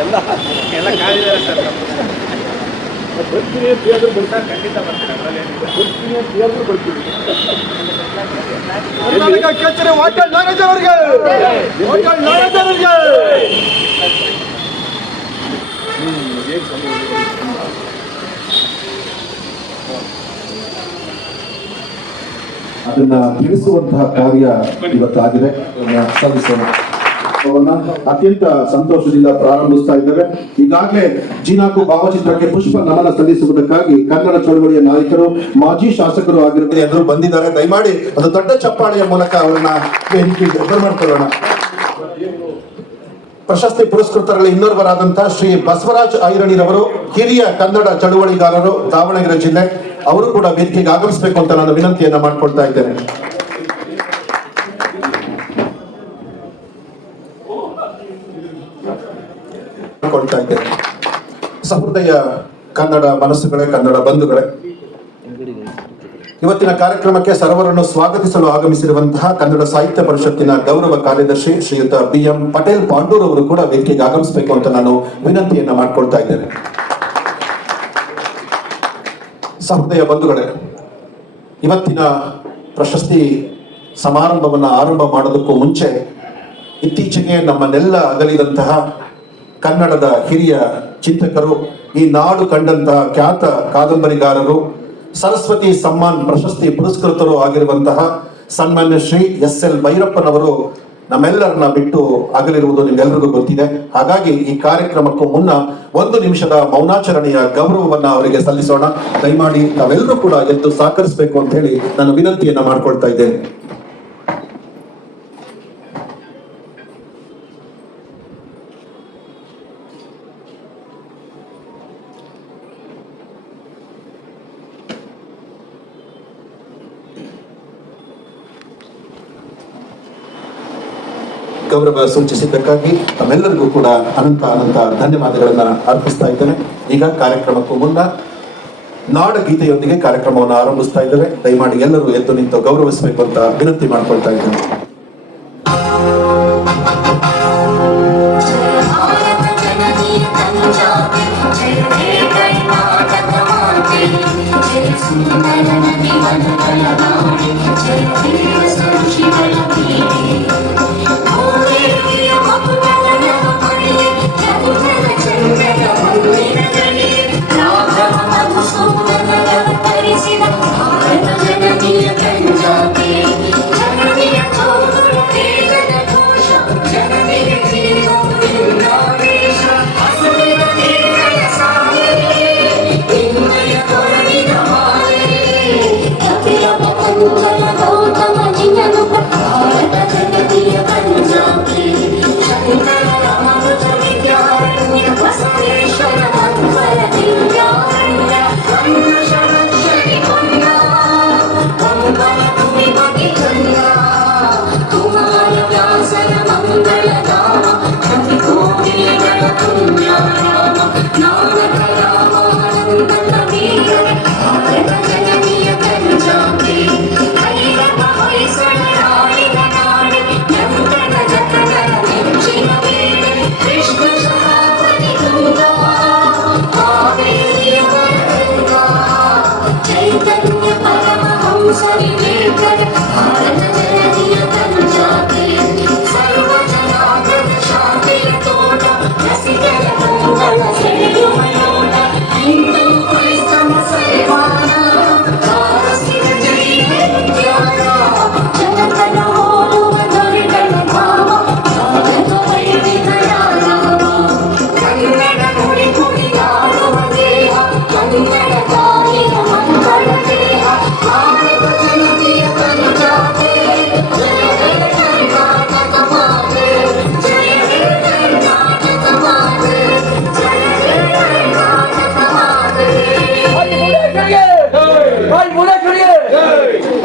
ಎಲ್ಲ ಕಾದಿದ್ದಾರೆ ಸರ್. ಬರ್ತೀನಿ ಅಂತ ಹೇಳಿದ್ರು ಬರ್ತಾರೆ, ಖಂಡಿತ ಬರ್ತಾರೆ. ಬರ್ತೀನಿ ಅಂತ ಹೇಳಿದ್ರು ಬರ್ತೀನಿ. ಕೆಚ್ಚರೆ ಹೋಟೆಲ್ ನಾಗರಾಜ್ ಅವರಿಗೆ, ಹೋಟೆಲ್ ನಾಗರಾಜ್ ಅವರಿಗೆ. ಅದನ್ನ ತಿಳಿಸುವಂತಹ ಕಾರ್ಯ ಇವತ್ತಾಗಿದೆ. ಸಲ್ಲಿಸೋಣ. ಅತ್ಯಂತ ಸಂತೋಷದಿಂದ ಪ್ರಾರಂಭಿಸ್ತಾ ಇದ್ದೇವೆ. ಈಗಾಗಲೇ ಜೀನಾಕು ಭಾವಚಿತ್ರಕ್ಕೆ ಪುಷ್ಪ ನಮನ ಸಲ್ಲಿಸುವುದಕ್ಕಾಗಿ ಕನ್ನಡ ಚಳವಳಿಯ ನಾಯಕರು, ಮಾಜಿ ಶಾಸಕರು ಆಗಿರುತ್ತದೆ ಎಲ್ಲರೂ ಬಂದಿದ್ದಾರೆ. ದಯಮಾಡಿ ಒಂದು ದೊಡ್ಡ ಚಪ್ಪಾಳೆಯ ಮೂಲಕ ಅವರನ್ನ ಮಾಡ್ಕೊಳ್ಳೋಣ. ಪ್ರಶಸ್ತಿ ಪುರಸ್ಕೃತರಲ್ಲಿ ಇನ್ನೋರ್ವರಾದಂತಹ ಶ್ರೀ ಬಸವರಾಜ್ ಐರಣಿರವರು, ಹಿರಿಯ ಕನ್ನಡ ಚಳುವಳಿಗಾರರು, ದಾವಣಗೆರೆ ಜಿಲ್ಲೆ, ಅವರು ಕೂಡ ವೇದಿಕೆಗೆ ಆಗಮಿಸಬೇಕು ಅಂತ ನಾನು ವಿನಂತಿಯನ್ನ ಮಾಡ್ಕೊಳ್ತಾ ಇದ್ದೇನೆ. ಸಹೃದಯ ಕನ್ನಡ ಮನಸ್ಸುಗಳೇ, ಕನ್ನಡ ಬಂಧುಗಳೇ, ಇವತ್ತಿನ ಕಾರ್ಯಕ್ರಮಕ್ಕೆ ಸರ್ವರನ್ನು ಸ್ವಾಗತಿಸಲು ಆಗಮಿಸಿರುವಂತಹ ಕನ್ನಡ ಸಾಹಿತ್ಯ ಪರಿಷತ್ತಿನ ಗೌರವ ಕಾರ್ಯದರ್ಶಿ ಶ್ರೀಯುತ BM ಪಟೇಲ್ ಪಾಂಡೂರ್ ಅವರು ಕೂಡ ವೇದಿಕೆಗೆ ಆಗಮಿಸಬೇಕು ಅಂತ ನಾನು ವಿನಂತಿಯನ್ನ ಮಾಡ್ಕೊಳ್ತಾ ಇದ್ದೇನೆ. ಸಹೃದಯ ಬಂಧುಗಳೇ, ಇವತ್ತಿನ ಪ್ರಶಸ್ತಿ ಸಮಾರಂಭವನ್ನು ಆರಂಭ ಮಾಡೋದಕ್ಕೂ ಮುಂಚೆ ಇತ್ತೀಚೆಗೆ ನಮ್ಮನ್ನೆಲ್ಲ ಅಗಲಿದಂತಹ ಕನ್ನಡದ ಹಿರಿಯ ಚಿಂತಕರು, ಈ ನಾಡು ಕಂಡಂತಹ ಖ್ಯಾತ ಕಾದಂಬರಿಗಾರರು, ಸರಸ್ವತಿ ಸಮ್ಮಾನ್ ಪ್ರಶಸ್ತಿ ಪುರಸ್ಕೃತರು ಆಗಿರುವಂತಹ ಸನ್ಮಾನ್ಯ ಶ್ರೀ SL ಭೈರಪ್ಪನವರು ನಮ್ಮೆಲ್ಲರನ್ನ ಬಿಟ್ಟು ಅಗಲಿರುವುದು ನಿಮ್ಗೆಲ್ಲರಿಗೂ ಗೊತ್ತಿದೆ. ಹಾಗಾಗಿ ಈ ಕಾರ್ಯಕ್ರಮಕ್ಕೂ ಮುನ್ನ 1 ನಿಮಿಷದ ಮೌನಾಚರಣೆಯ ಗೌರವವನ್ನ ಅವರಿಗೆ ಸಲ್ಲಿಸೋಣ. ದಯಮಾಡಿ ತಾವೆಲ್ಲರೂ ಕೂಡ ಎದ್ದು ಸಹಕರಿಸಬೇಕು ಅಂತ ಹೇಳಿ ನಾನು ವಿನಂತಿಯನ್ನ ಮಾಡ್ಕೊಳ್ತಾ ಇದ್ದೇನೆ. ಗೌರವ ಸೂಚಿಸಿದ್ದಕ್ಕಾಗಿ ತಮ್ಮೆಲ್ಲರಿಗೂ ಕೂಡ ಅನಂತ ಅನಂತ ಧನ್ಯವಾದಗಳನ್ನ ಅರ್ಪಿಸ್ತಾ ಇದ್ದೇನೆ. ಈಗ ಕಾರ್ಯಕ್ರಮಕ್ಕೂ ಮುನ್ನ ನಾಡಗೀತೆಯೊಂದಿಗೆ ಕಾರ್ಯಕ್ರಮವನ್ನು ಆರಂಭಿಸ್ತಾ ಇದ್ದೇವೆ. ದಯಮಾಡಿ ಎಲ್ಲರೂ ಎದ್ದು ನಿಂತು ಗೌರವಿಸಬೇಕು ಅಂತ ವಿನಂತಿ ಮಾಡ್ಕೊಳ್ತಾ ಇದ್ದೇನೆ.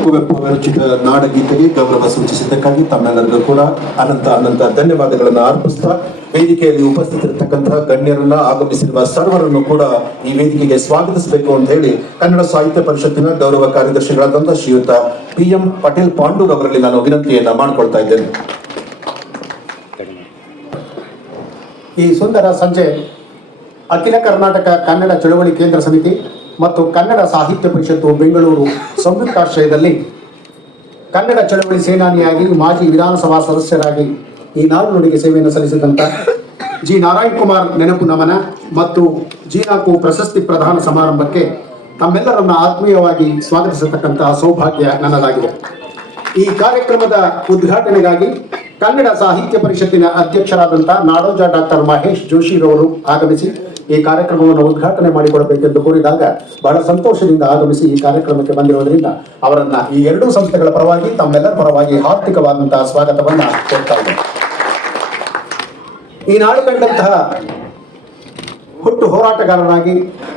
ಕುವೆಂಪು ವಿರಚಿತ ನಾಡಗೀತೆಗೆ ಗೌರವ ಸೂಚಿಸಿದ್ದಕ್ಕಾಗಿ ತಮ್ಮೆಲ್ಲರಿಗೂ ಕೂಡ ಅನಂತ ಅನಂತ ಧನ್ಯವಾದಗಳನ್ನು ಅರ್ಪಿಸ್ತಾ ವೇದಿಕೆಯಲ್ಲಿ ಉಪಸ್ಥಿತರಿರ್ತಕ್ಕಂತಹ ಗಣ್ಯರನ್ನ, ಆಗಮಿಸಿರುವ ಸರ್ವರನ್ನು ಕೂಡ ಈ ವೇದಿಕೆಗೆ ಸ್ವಾಗತಿಸಬೇಕು ಅಂತ ಹೇಳಿ ಕನ್ನಡ ಸಾಹಿತ್ಯ ಪರಿಷತ್ತಿನ ಗೌರವ ಕಾರ್ಯದರ್ಶಿಗಳಾದಂತಹ ಶ್ರೀಯುತ BM ಪಟೇಲ್ ಪಾಂಡೂರ್ ಅವರಲ್ಲಿ ನಾನು ವಿನಂತಿಯನ್ನ ಮಾಡ್ಕೊಳ್ತಾ ಇದ್ದೇನೆ. ಈ ಸುಂದರ ಸಂಜೆ ಅಖಿಲ ಕರ್ನಾಟಕ ಕನ್ನಡ ಚಳವಳಿ ಕೇಂದ್ರ ಸಮಿತಿ ಮತ್ತು ಕನ್ನಡ ಸಾಹಿತ್ಯ ಪರಿಷತ್ತು ಬೆಂಗಳೂರು ಸಂಯುಕ್ತಾಶ್ರಯದಲ್ಲಿ ಕನ್ನಡ ಚಳವಳಿ ಸೇನಾನಿಯಾಗಿ ಮಾಜಿ ವಿಧಾನಸಭಾ ಸದಸ್ಯರಾಗಿ ಈ ನಾಡು ನುಡಿಗೆ ಸೇವೆಯನ್ನು ಸಲ್ಲಿಸಿದಂಥ ಜಿ ನಾರಾಯಣ್ ಕುಮಾರ್ ನೆನಪು ನಮನ ಮತ್ತು ಜೀನಾಕು ಪ್ರಶಸ್ತಿ ಪ್ರದಾನ ಸಮಾರಂಭಕ್ಕೆ ತಮ್ಮೆಲ್ಲರನ್ನ ಆತ್ಮೀಯವಾಗಿ ಸ್ವಾಗತಿಸತಕ್ಕಂತಹ ಸೌಭಾಗ್ಯ ನನ್ನದಾಗಿದೆ. ಈ ಕಾರ್ಯಕ್ರಮದ ಉದ್ಘಾಟನೆಗಾಗಿ ಕನ್ನಡ ಸಾಹಿತ್ಯ ಪರಿಷತ್ತಿನ ಅಧ್ಯಕ್ಷರಾದಂಥ ನಾಡೋಜ ಡಾಕ್ಟರ್ ಮಹೇಶ್ ಜೋಶಿರವರು ಆಗಮಿಸಿ ಈ ಕಾರ್ಯಕ್ರಮವನ್ನು ಉದ್ಘಾಟನೆ ಮಾಡಿಕೊಡಬೇಕೆಂದು ಕೋರಿದಾಗ ಬಹಳ ಸಂತೋಷದಿಂದ ಆಗಮಿಸಿ ಈ ಕಾರ್ಯಕ್ರಮಕ್ಕೆ ಬಂದಿರುವುದರಿಂದ ಅವರನ್ನ ಈ ಎರಡೂ ಸಂಸ್ಥೆಗಳ ಪರವಾಗಿ ತಮ್ಮೆಲ್ಲರ ಪರವಾಗಿ ಹಾರ್ದಿಕವಾದಂತಹ ಸ್ವಾಗತವನ್ನ ಕೋರ್ತಾ ಇದ್ದೇನೆ. ಈ ನಾಡು ಕಂಡಂತಹ ಹುಟ್ಟು ಹೋರಾಟಗಾರರಾಗಿ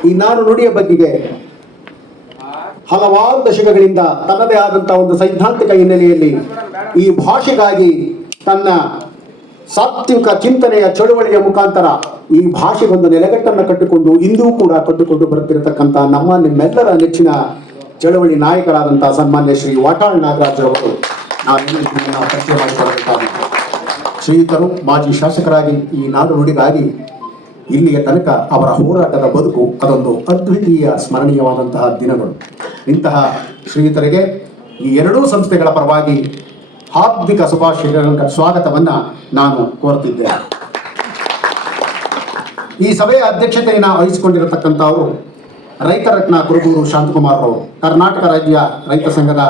ಈ ನಾಡು ನುಡಿಯ ಬಗೆಗೆ ಹಲವಾರು ದಶಕಗಳಿಂದ ತನ್ನದೇ ಆದಂತಹ ಒಂದು ಸೈದ್ಧಾಂತಿಕ ಹಿನ್ನೆಲೆಯಲ್ಲಿ ಈ ಭಾಷೆಗಾಗಿ ತನ್ನ ಸಾತ್ವಿಕ ಚಿಂತನೆಯ ಚಳುವಳಿಯ ಮುಖಾಂತರ ಈ ಭಾಷೆಗೊಂದು ನೆಲೆಗಟ್ಟನ್ನು ಕಟ್ಟಿಕೊಂಡು ಇಂದೂ ಕೂಡ ಕಟ್ಟಿಕೊಂಡು ಬರುತ್ತಿರತಕ್ಕಂಥ ನಿಮ್ಮೆಲ್ಲರ ನೆಚ್ಚಿನ ಚಳವಳಿ ನಾಯಕರಾದಂತಹ ಸನ್ಮಾನ್ಯ ಶ್ರೀ ವಾಟಾಳ್ ನಾಗರಾಜ್ ಅವರು ನಾನು ಪರಿಚಯ ಮಾಡಿಕೊಳ್ಳಬೇಕಾಗಿದೆ. ಶ್ರೀಯುತರು ಮಾಜಿ ಶಾಸಕರಾಗಿ ಈ ನಾಡು ನುಡಿಗಾಗಿ ಇಲ್ಲಿಯ ತನಕ ಅವರ ಹೋರಾಟದ ಬದುಕು ಅದೊಂದು ಅದ್ವಿತೀಯ ಸ್ಮರಣೀಯವಾದಂತಹ ದಿನಗಳು. ಇಂತಹ ಶ್ರೀಯುತರಿಗೆ ಈ ಎರಡೂ ಸಂಸ್ಥೆಗಳ ಪರವಾಗಿ ಹಾರ್ದಿಕ ಶುಭಾಶಯಗಳ ಸ್ವಾಗತವನ್ನ ನಾನು ಕೋರುತ್ತಿದ್ದೇನೆ. ಈ ಸಭೆಯ ಅಧ್ಯಕ್ಷತೆಯನ್ನು ವಹಿಸಿಕೊಂಡಿರತಕ್ಕಂಥವರು ರೈತ ರತ್ನ ಕುರುಬೂರು ಶಾಂತಕುಮಾರ್ ಅವರು, ಕರ್ನಾಟಕ ರಾಜ್ಯ ರೈತ ಸಂಘದ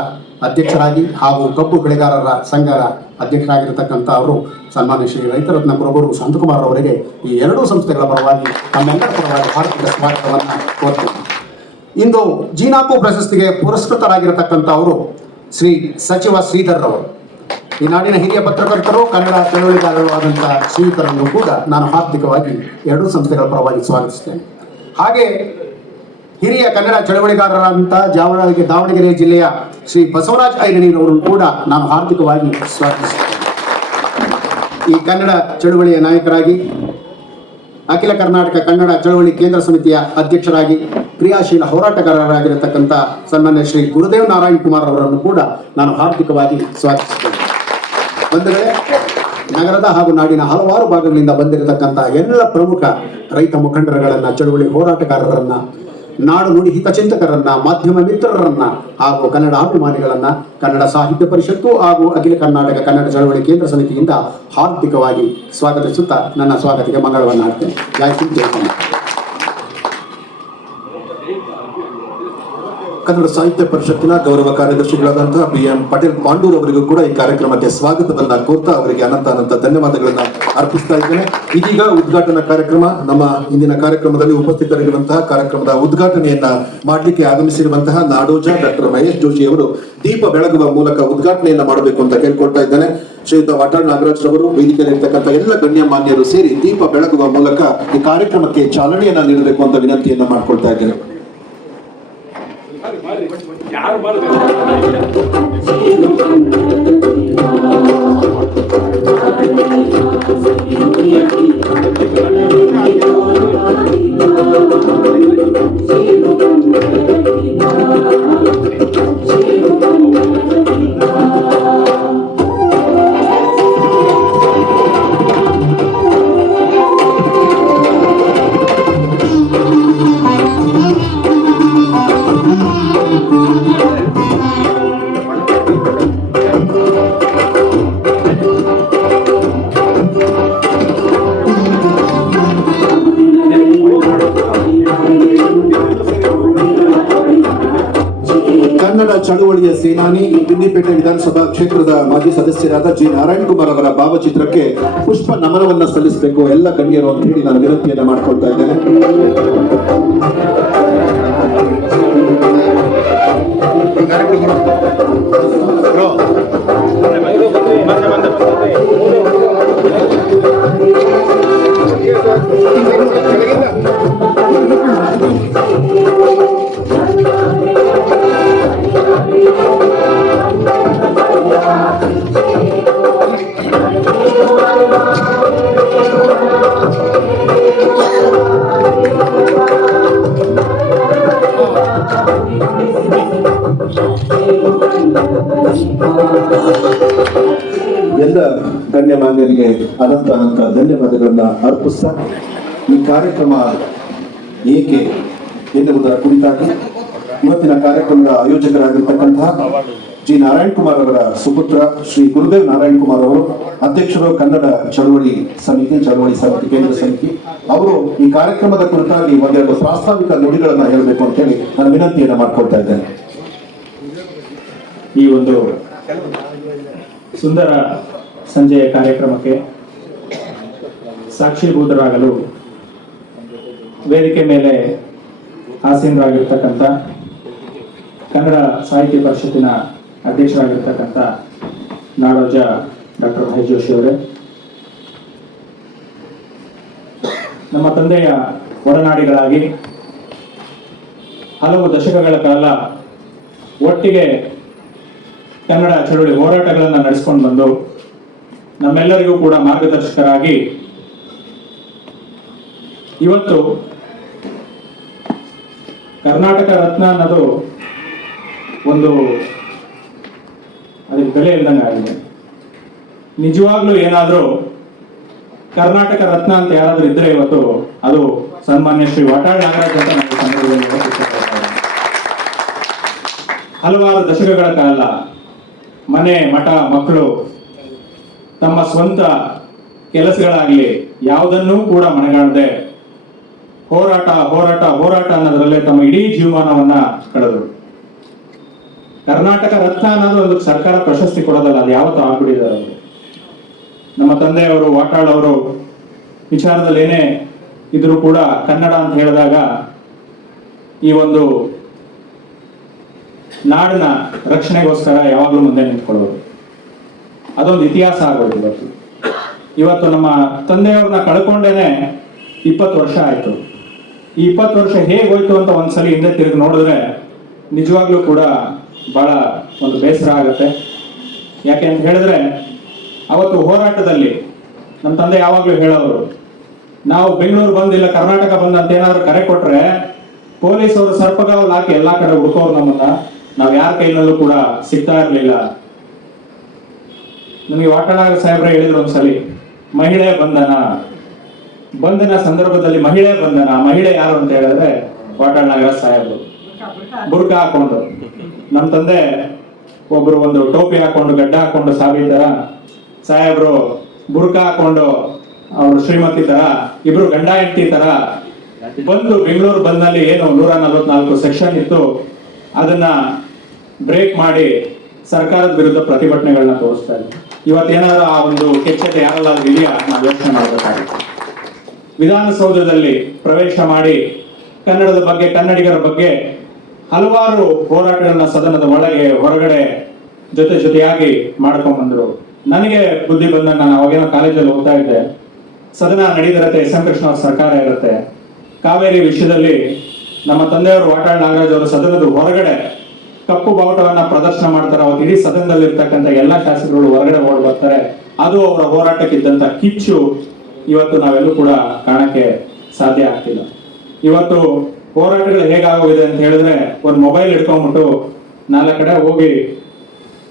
ಅಧ್ಯಕ್ಷರಾಗಿ ಹಾಗೂ ಕಬ್ಬು ಬೆಳೆಗಾರರ ಸಂಘದ ಅಧ್ಯಕ್ಷರಾಗಿರತಕ್ಕಂಥ ಅವರು ಸನ್ಮಾನ್ಯ ಶ್ರೀ ರೈತರತ್ನ ಕುರುಬೂರು ಶಾಂತಕುಮಾರ್ ಅವರಿಗೆ ಈ ಎರಡೂ ಸಂಸ್ಥೆಗಳ ಪರವಾಗಿ ತಮ್ಮೆಲ್ಲರ ಪರವಾಗಿ ಹಾರ್ದಿಕ ಸ್ವಾಗತವನ್ನು ಕೋರ್ತೇನೆ. ಇಂದು ಜೀನಾಕು ಪ್ರಶಸ್ತಿಗೆ ಪುರಸ್ಕೃತರಾಗಿರತಕ್ಕಂಥವರು ಶ್ರೀ ಸಚಿವ ಶ್ರೀಧರ್ ಅವರು. ಈ ನಾಡಿನ ಹಿರಿಯ ಪತ್ರಕರ್ತರು ಕನ್ನಡ ಚಳವಳಿಗಾರರು ಆದಂತಹ ಶ್ರೀಯುತರನ್ನು ಕೂಡ ನಾನು ಹಾರ್ದಿಕವಾಗಿ ಎರಡೂ ಸಂಸ್ಥೆಗಳ ಪರವಾಗಿ ಸ್ವಾಗತಿಸ್ತೇನೆ. ಹಾಗೆ ಹಿರಿಯ ಕನ್ನಡ ಚಳವಳಿಗಾರರಾದಂತಹ ದಾವಣಗೆರೆ ಜಿಲ್ಲೆಯ ಶ್ರೀ ಬಸವರಾಜ್ ಐರಣೀರವರನ್ನು ಕೂಡ ನಾನು ಹಾರ್ದಿಕವಾಗಿ ಸ್ವಾಗತಿಸುತ್ತೇನೆ. ಈ ಕನ್ನಡ ಚಳವಳಿಯ ನಾಯಕರಾಗಿ ಅಖಿಲ ಕರ್ನಾಟಕ ಕನ್ನಡ ಚಳವಳಿ ಕೇಂದ್ರ ಸಮಿತಿಯ ಅಧ್ಯಕ್ಷರಾಗಿ ಕ್ರಿಯಾಶೀಲ ಹೋರಾಟಗಾರರಾಗಿರತಕ್ಕಂಥ ಸನ್ಮಾನ್ಯ ಶ್ರೀ ಗುರುದೇವ್ ನಾರಾಯಣ್ ಕುಮಾರ್ ಅವರನ್ನು ಕೂಡ ನಾನು ಹಾರ್ದಿಕವಾಗಿ ಸ್ವಾಗತಿಸುತ್ತೇನೆ. ಬಂಧುಗಳೇ, ನಗರದ ಹಾಗೂ ನಾಡಿನ ಹಲವಾರು ಭಾಗಗಳಿಂದ ಬಂದಿರತಕ್ಕಂಥ ಎಲ್ಲ ಪ್ರಮುಖ ರೈತ ಮುಖಂಡರುಗಳನ್ನ, ಚಳವಳಿ ಹೋರಾಟಗಾರರನ್ನ, ನಾಡು ನುಡಿ ಹಿತಚಿಂತಕರನ್ನ, ಮಾಧ್ಯಮ ಮಿತ್ರರನ್ನ ಹಾಗೂ ಕನ್ನಡ ಅಭಿಮಾನಿಗಳನ್ನ ಕನ್ನಡ ಸಾಹಿತ್ಯ ಪರಿಷತ್ತು ಹಾಗೂ ಅಖಿಲ ಕರ್ನಾಟಕ ಕನ್ನಡ ಚಳವಳಿ ಕೇಂದ್ರ ಸಮಿತಿಯಿಂದ ಹಾರ್ದಿಕವಾಗಿ ಸ್ವಾಗತಿಸುತ್ತಾ ನನ್ನ ಸ್ವಾಗತಿಗೆ ಮಂಗಳವನ್ನು ಹಾಡ್ತೇನೆ. ಜೈ ಹಿಂದ್, ಜೈ ಕನ್ನಡ. ಕನ್ನಡ ಸಾಹಿತ್ಯ ಪರಿಷತ್ತಿನ ಗೌರವ ಕಾರ್ಯದರ್ಶಿಗಳಾದಂತಹ BM ಪಟೇಲ್ ಪಾಂಡೂರ್ ಅವರಿಗೂ ಕೂಡ ಈ ಕಾರ್ಯಕ್ರಮಕ್ಕೆ ಸ್ವಾಗತವನ್ನ ಕೋರ್ತಾ ಅವರಿಗೆ ಅನಂತ ಧನ್ಯವಾದಗಳನ್ನ ಅರ್ಪಿಸ್ತಾ ಇದ್ದೇನೆ. ಇದೀಗ ಉದ್ಘಾಟನಾ ಕಾರ್ಯಕ್ರಮ. ನಮ್ಮ ಇಂದಿನ ಕಾರ್ಯಕ್ರಮದಲ್ಲಿ ಉಪಸ್ಥಿತರಿರುವಂತಹ ಕಾರ್ಯಕ್ರಮದ ಉದ್ಘಾಟನೆಯನ್ನ ಮಾಡಲಿಕ್ಕೆ ಆಗಮಿಸಿರುವಂತಹ ನಾಡೋಜ ಡಾಕ್ಟರ್ ಮಹೇಶ್ ಜೋಶಿ ಅವರು ದೀಪ ಬೆಳಗುವ ಮೂಲಕ ಉದ್ಘಾಟನೆಯನ್ನ ಮಾಡಬೇಕು ಅಂತ ಕೇಳ್ಕೊಳ್ತಾ ಇದ್ದೇನೆ. ಶ್ರೀಯುತ ವಾಟಾಳ್ ನಾಗರಾಜ್ ರವರು, ವೇದಿಕೆಯಲ್ಲಿರ್ತಕ್ಕಂಥ ಎಲ್ಲ ಗಣ್ಯಮಾನ್ಯರು ಸೇರಿ ದೀಪ ಬೆಳಗುವ ಮೂಲಕ ಈ ಕಾರ್ಯಕ್ರಮಕ್ಕೆ ಚಾಲನೆಯನ್ನ ನೀಡಬೇಕು ಅಂತ ವಿನಂತಿಯನ್ನ ಮಾಡ್ಕೊಳ್ತಾ ಇದ್ದೇನೆ. ಯಾರು ಕನ್ನಡ ಚಳುವಳಿಯ ಸೇನಾನಿ, ಗುಂಡಿಪೇಟೆ ವಿಧಾನಸಭಾ ಕ್ಷೇತ್ರದ ಮಾಜಿ ಸದಸ್ಯರಾದ ಜಿ ನಾರಾಯಣ್ ಕುಮಾರ್ ಅವರ ಭಾವಚಿತ್ರಕ್ಕೆ ಪುಷ್ಪ ನಮನವನ್ನ ಸಲ್ಲಿಸಬೇಕು ಎಲ್ಲ ಗಣ್ಯರು ಅಂತ ಹೇಳಿ ನಾನು ವಿನಂತಿಯನ್ನ ಮಾಡ್ಕೊಳ್ತಾ ಇದ್ದೇನೆ. Thank you. ಎಲ್ಲ ಗಣ್ಯಮಾನ್ಯರಿಗೆ ಅನಂತ ಅನಂತ ಧನ್ಯವಾದಗಳನ್ನ ಅರ್ಪಿಸ್ತಾ ಈ ಕಾರ್ಯಕ್ರಮ ಏಕೆ ಎನ್ನುವುದರ ಕುರಿತಾಗಿ ಇವತ್ತಿನ ಕಾರ್ಯಕ್ರಮದ ಆಯೋಜಕರಾಗಿರ್ತಕ್ಕಂತಹ ಜಿ ನಾರಾಯಣ್ ಕುಮಾರ್ ಅವರ ಸುಪುತ್ರ ಶ್ರೀ ಗುರುದೇವ್ ನಾರಾಯಣ್ ಕುಮಾರ್ ಅವರು ಅಧ್ಯಕ್ಷರು ಕನ್ನಡ ಚಳವಳಿ ಸಮಿತಿ ಕೇಂದ್ರ ಸಮಿತಿ ಅವರು ಈ ಕಾರ್ಯಕ್ರಮದ ಕುರಿತಾಗಿ ಒಂದೆರಡು ಪ್ರಾಸ್ತಾವಿಕ ನುಡಿಗಳನ್ನ ಹೇಳಬೇಕು ಅಂತ ಹೇಳಿ ನಾನು ವಿನಂತಿಯನ್ನ ಮಾಡ್ಕೊಳ್ತಾ ಇದ್ದೇನೆ. ಈ ಒಂದು ಸುಂದರ ಸಂಜೆಯ ಕಾರ್ಯಕ್ರಮಕ್ಕೆ ಸಾಕ್ಷೀಭೂತರಾಗಲು ವೇದಿಕೆ ಮೇಲೆ ಆಸೀನರಾಗಿರ್ತಕ್ಕಂಥ ಕನ್ನಡ ಸಾಹಿತ್ಯ ಪರಿಷತ್ತಿನ ಅಧ್ಯಕ್ಷರಾಗಿರ್ತಕ್ಕಂಥ ನಾಡೋಜ ಡಾಕ್ಟರ್ ವೈ ಜೋಶಿ ಅವರೇ, ನಮ್ಮ ತಂದೆಯ ಒಡನಾಡಿಗಳಾಗಿ ಹಲವು ದಶಕಗಳ ಕಾಲ ಒಟ್ಟಿಗೆ ಕನ್ನಡ ಚಳವಳಿ ಹೋರಾಟಗಳನ್ನು ನಡೆಸಿಕೊಂಡು ಬಂದು ನಮ್ಮೆಲ್ಲರಿಗೂ ಕೂಡ ಮಾರ್ಗದರ್ಶಕರಾಗಿ ಇವತ್ತು ಕರ್ನಾಟಕ ರತ್ನ ಅನ್ನೋದು ಒಂದು ಅದಕ್ಕೆ ಬೆಲೆ ಇಲ್ದಂಗೆ ಆಗಿದೆ. ನಿಜವಾಗ್ಲೂ ಏನಾದರೂ ಕರ್ನಾಟಕ ರತ್ನ ಅಂತ ಯಾರಾದ್ರೂ ಇದ್ರೆ ಇವತ್ತು ಅದು ಸನ್ಮಾನ್ಯ ಶ್ರೀ ವಾಟಾಳ್ ನಾಗರಾಜ್ ಅಂತ ನಾವು ಸಂದರ್ಭದಲ್ಲಿ ಹಲವಾರು ದಶಕಗಳ ಕಾಲ ಮನೆ ಮಠ ಮಕ್ಕಳು ತಮ್ಮ ಸ್ವಂತ ಕೆಲಸಗಳಾಗಲಿ ಯಾವುದನ್ನೂ ಕೂಡ ಮನಗಾಣದೆ ಹೋರಾಟ ಹೋರಾಟ ಹೋರಾಟ ಅನ್ನೋದ್ರಲ್ಲೇ ತಮ್ಮ ಇಡೀ ಜೀವಮಾನವನ್ನ ಕಳೆದರು. ಕರ್ನಾಟಕ ರತ್ನ ಅನ್ನೋದು ಒಂದು ಸರ್ಕಾರ ಪ್ರಶಸ್ತಿ ಕೊಡೋದಲ್ಲ, ಅದು ಯಾವತ್ತೂ ಆಗ್ಬಿಟ್ಟಿದ್ದಾರೆ ಅವರು. ನಮ್ಮ ತಂದೆಯವರು ವಾಟಾಳ್ ಅವರು ವಿಚಾರದಲ್ಲಿ ಏನೇ ಇದ್ರೂ ಕೂಡ ಕನ್ನಡ ಅಂತ ಹೇಳಿದಾಗ ಈ ಒಂದು ನಾಡಿನ ರಕ್ಷಣೆಗೋಸ್ಕರ ಯಾವಾಗಲೂ ಮುಂದೆ ನಿಂತ್ಕೊಳ್ಳೋರು. ಅದೊಂದು ಇತಿಹಾಸ ಆಗೋದು. ಇವತ್ತು ನಮ್ಮ ತಂದೆಯವ್ರನ್ನ ಕಳ್ಕೊಂಡೇನೆ 20 ವರ್ಷ ಆಯ್ತು. ಈ 20 ವರ್ಷ ಹೇಗೋಯ್ತು ಅಂತ ಒಂದ್ಸಲಿ ಹಿಂದೆ ತಿರುಗಿ ನೋಡಿದ್ರೆ ನಿಜವಾಗ್ಲೂ ಕೂಡ ಬಹಳ ಒಂದು ಬೇಸರ ಆಗುತ್ತೆ. ಯಾಕೆ ಅಂತ ಹೇಳಿದ್ರೆ ಅವತ್ತು ಹೋರಾಟದಲ್ಲಿ ನಮ್ಮ ತಂದೆ ಯಾವಾಗ್ಲೂ ಹೇಳೋರು, ನಾವು ಬೆಂಗಳೂರು ಬಂದಿಲ್ಲ ಕರ್ನಾಟಕ ಬಂದಂತ ಏನಾದ್ರು ಕರೆ ಕೊಟ್ರೆ ಪೊಲೀಸ್ ಅವರು ಸರ್ಪಗಾವಲು ಹಾಕಿ ಎಲ್ಲಾ ಕಡೆ ಹುಡುಕೋರು ನಮ್ಮನ್ನ, ನಾವ್ ಯಾರ ಕೈನಲ್ಲೂ ಕೂಡ ಸಿಗ್ತಾ ಇರ್ಲಿಲ್ಲ. ನನಗೆ ವಾಟಾಳ್ ಸಾಹೇಬ್ರೆ ಹೇಳಿದ್ರು ಒಂದ್ಸಲಿ, ಮಹಿಳೆ ಬಂಧನ ಸಂದರ್ಭದಲ್ಲಿ ಮಹಿಳೆ ಮಹಿಳೆ ಯಾರು ಅಂತ ಹೇಳಿದ್ರೆ ವಾಟಾಳ್ ನಾಗರಾಜ್ ಸಾಹೇಬ್ರು ಬುರ್ಕ ಹಾಕೊಂಡು, ನಮ್ಮ ತಂದೆ ಒಬ್ರು ಒಂದು ಟೋಪಿ ಹಾಕೊಂಡು ಗಡ್ಡ ಹಾಕೊಂಡು ಸಾಬಿ ತರ, ಸಾಹೇಬ್ರು ಬುರ್ಕ ಹಾಕೊಂಡು ಅವರು ಶ್ರೀಮತಿ ತರ, ಇಬ್ರು ಗಂಡ ಹೆಂಡತಿ ತರ ಬಂದು ಬೆಂಗಳೂರು ಬಂದಲ್ಲಿ ಏನು 144 ಸೆಕ್ಷನ್ ಇತ್ತು, ಅದನ್ನ ಬ್ರೇಕ್ ಮಾಡಿ ಸರ್ಕಾರದ ವಿರುದ್ಧ ಪ್ರತಿಭಟನೆಗಳನ್ನ ತೋರಿಸ್ತಾ ಇದ್ರು. ಇವತ್ತೇನಾದ್ರೂ ಆ ಒಂದು ಕೆಚ್ಚತೆ ಯಾರಲ್ಲಾದ್ರೂ ಇದೆಯಾ ನಾವು ಯೋಚನೆ ಮಾಡಬೇಕಾಗಿತ್ತು. ವಿಧಾನಸೌಧದಲ್ಲಿ ಪ್ರವೇಶ ಮಾಡಿ ಕನ್ನಡದ ಬಗ್ಗೆ ಕನ್ನಡಿಗರ ಬಗ್ಗೆ ಹಲವಾರು ಹೋರಾಟಗಳನ್ನ ಸದನದ ಒಳಗೆ ಹೊರಗಡೆ ಜೊತೆಯಾಗಿ ಮಾಡ್ಕೊಂಡ್ ಬಂದ್ರು. ನನಗೆ ಬುದ್ಧಿ ಬಂದಾಗ ನಾನು ಅವಾಗೇನೋ ಕಾಲೇಜಲ್ಲಿ ಓದ್ತಾ ಇದ್ದೆ, ಸದನ ನಡೀತಿರತ್ತೆ, ಎಸ್ ಎಂ ಕೃಷ್ಣ ಅವ್ರ ಸರ್ಕಾರ ಇರುತ್ತೆ. ಕಾವೇರಿ ವಿಷಯದಲ್ಲಿ ನಮ್ಮ ತಂದೆಯವರು ವಾಟಾಳ್ ನಾಗರಾಜ್ ಅವರು ಸದನದ ಹೊರಗಡೆ ಕಪ್ಪು ಬಾವುಟವನ್ನ ಪ್ರದರ್ಶನ ಮಾಡ್ತಾರೆ. ಅವತ್ತು ಇಡೀ ಸದನದಲ್ಲಿ ಇರ್ತಕ್ಕಂಥ ಎಲ್ಲಾ ಶಾಸಕರು ಹೊರಗಡೆ ಓಡ್ ಬರ್ತಾರೆ. ಅದು ಅವರ ಹೋರಾಟಕ್ಕಿದ್ದಂತ ಕಿಚ್ಚು ಇವತ್ತು ನಾವೆಲ್ಲೂ ಕೂಡ ಕಾಣಕ್ಕೆ ಸಾಧ್ಯ ಆಗ್ತಿಲ್ಲ. ಇವತ್ತು ಹೋರಾಟಗಳು ಹೇಗಾಗೋಗಿದೆ ಅಂತ ಹೇಳಿದ್ರೆ ಒಂದು ಮೊಬೈಲ್ ಇಟ್ಕೊಂಡ್ಬಿಟ್ಟು 4 ಕಡೆ ಹೋಗಿ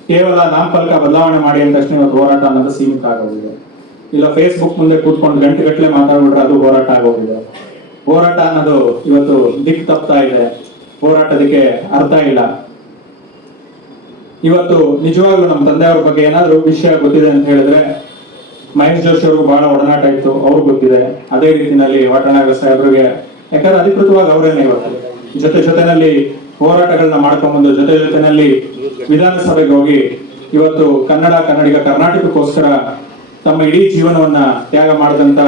ಕೇವಲ ನಾಮಫಲಕ ಬದಲಾವಣೆ ಮಾಡಿ ಅಂದ ತಕ್ಷಣ ಇವತ್ತು ಹೋರಾಟ ಅನ್ನೋದು ಸೀಮಿತ ಆಗೋಗಿದೆ. ಇಲ್ಲ ಫೇಸ್ಬುಕ್ ಮುಂದೆ ಕೂತ್ಕೊಂಡು ಗಂಟೆಗಟ್ಟಲೆ ಮಾತಾಡ್ಬಿಟ್ರೆ ಅದು ಹೋರಾಟ ಆಗೋಗಿದೆ. ಹೋರಾಟ ಅನ್ನೋದು ಇವತ್ತು ದಿಕ್ಕು ತಪ್ತಾ ಇದೆ, ಹೋರಾಟದಕ್ಕೆ ಅರ್ಥ ಇಲ್ಲ. ಇವತ್ತು ನಿಜವಾಗ್ಲೂ ನಮ್ಮ ತಂದೆಯವ್ರ ಬಗ್ಗೆ ಏನಾದ್ರು ವಿಷಯ ಗೊತ್ತಿದೆ ಅಂತ ಹೇಳಿದ್ರೆ ಮಹೇಶ್ ಜೋಶಿ ಅವ್ರಿಗೂ ಬಹಳ ಒಡನಾಟ ಇತ್ತು, ಅವ್ರು ಗೊತ್ತಿದೆ. ಅದೇ ರೀತಿನಲ್ಲಿ ವಾಟಾಳ್ ನಾಗರಾಜ್ ಸಾಹೇಬ್ರಿಗೆ, ಯಾಕಂದ್ರೆ ಅಧಿಕೃತವಾಗಿ ಅವರೇನೆ ಇವತ್ತು ಜೊತೆನಲ್ಲಿ ಹೋರಾಟಗಳನ್ನ ಮಾಡ್ಕೊಂಡ್ಬಂದು ಜೊತೆನಲ್ಲಿ ವಿಧಾನಸಭೆಗೆ ಹೋಗಿ ಇವತ್ತು ಕನ್ನಡಿಗ ಕರ್ನಾಟಕಕ್ಕೋಸ್ಕರ ತಮ್ಮ ಇಡೀ ಜೀವನವನ್ನ ತ್ಯಾಗ ಮಾಡಿದಂತ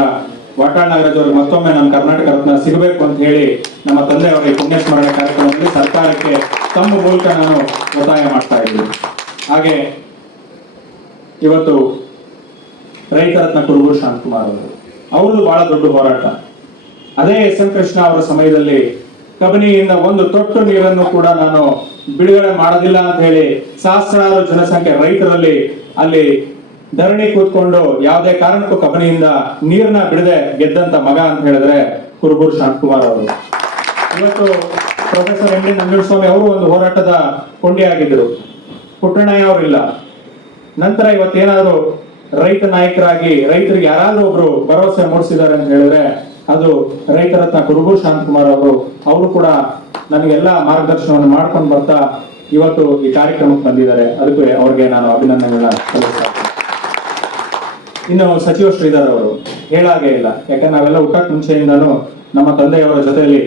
ವಾಟಾಳ್ ನಾಗರಾಜ್ ಅವ್ರಿಗೆ ಮತ್ತೊಮ್ಮೆ ನಮ್ಮ ಕರ್ನಾಟಕ ರತ್ನ ಸಿಗಬೇಕು ಅಂತ ಹೇಳಿ ನಮ್ಮ ತಂದೆಯವರಿಗೆ ಪುಣ್ಯ ಸ್ಮರಣೆ ಕಾರ್ಯಕ್ರಮದಲ್ಲಿ ಸರ್ಕಾರಕ್ಕೆ ತಮ್ಮ ಮೂಲಕ ನಾನು ಒತ್ತಾಯ ಮಾಡ್ತಾ ಇದ್ದೀನಿ. ಹಾಗೆ ಇವತ್ತು ರೈತ ರತ್ನ ಕುರುಬೂರು ಶಾಂತಕುಮಾರ್ ಅವ್ರದ್ದು ಬಹಳ ದೊಡ್ಡ ಹೋರಾಟ. ಅದೇ ಎಸ್ ಎಂ ಕೃಷ್ಣ ಅವರ ಸಮಯದಲ್ಲಿ ಕಬಿನಿಯಿಂದ ಒಂದು ತೊಟ್ಟು ನೀರನ್ನು ಕೂಡ ನಾನು ಬಿಡುಗಡೆ ಮಾಡೋದಿಲ್ಲ ಅಂತ ಹೇಳಿ ಸಹಸ್ರಾರು ಜನಸಂಖ್ಯೆ ರೈತರಲ್ಲಿ ಅಲ್ಲಿ ಧರಣಿ ಕೂತ್ಕೊಂಡು ಯಾವುದೇ ಕಾರಣಕ್ಕೂ ಕಬಿನಿಯಿಂದ ನೀರನ್ನ ಬಿಡದೆ ಗೆದ್ದಂತ ಮಗ ಅಂತ ಹೇಳಿದ್ರೆ ಕುರುಬೂರು ಶಾಂತಕುಮಾರ್ ಅವರು. ಇವತ್ತು ಪ್ರೊಫೆಸರ್ ಎಂ ಡಿ ನಂಜುಂಡಸ್ವಾಮಿ ಅವರು ಒಂದು ಹೋರಾಟದ ಕೊಂಡಿ ಆಗಿದ್ರು, ಪುಟ್ಟಣ್ಣಯ್ಯ ಅವರಿಲ್ಲ. ನಂತರ ಇವತ್ತೇನಾದ್ರು ರೈತ ನಾಯಕರಾಗಿ ರೈತರಿಗೆ ಯಾರಾದ್ರೂ ಒಬ್ರು ಭರವಸೆ ಮೂಡಿಸಿದ್ದಾರೆ ಅಂತ ಹೇಳಿದ್ರೆ ಅದು ರೈತ ರತ್ನ ಕುರುಬೂರು ಶಾಂತಕುಮಾರ್ ಅವರು ಕೂಡ ನನಗೆಲ್ಲ ಮಾರ್ಗದರ್ಶನವನ್ನು ಮಾಡ್ಕೊಂಡು ಬರ್ತಾ ಇವತ್ತು ಈ ಕಾರ್ಯಕ್ರಮಕ್ಕೆ ಬಂದಿದ್ದಾರೆ. ಅದಕ್ಕೆ ಅವ್ರಿಗೆ ನಾನು ಅಭಿನಂದನೆಗಳನ್ನ ಸಲ್ಲಿಸ್ತಾ ಇದ್ದೀನಿ. ಇನ್ನು ಸಚಿವ ಶ್ರೀಧರ್ ಅವರು ಹೇಳಾಗೆ ಇಲ್ಲ, ಯಾಕಂದ್ರೆ ನಾವೆಲ್ಲ ಹುಟ್ಟಕ್ ಮುಂಚೆಯಿಂದಾನು ನಮ್ಮ ತಂದೆಯವರ ಜೊತೆಯಲ್ಲಿ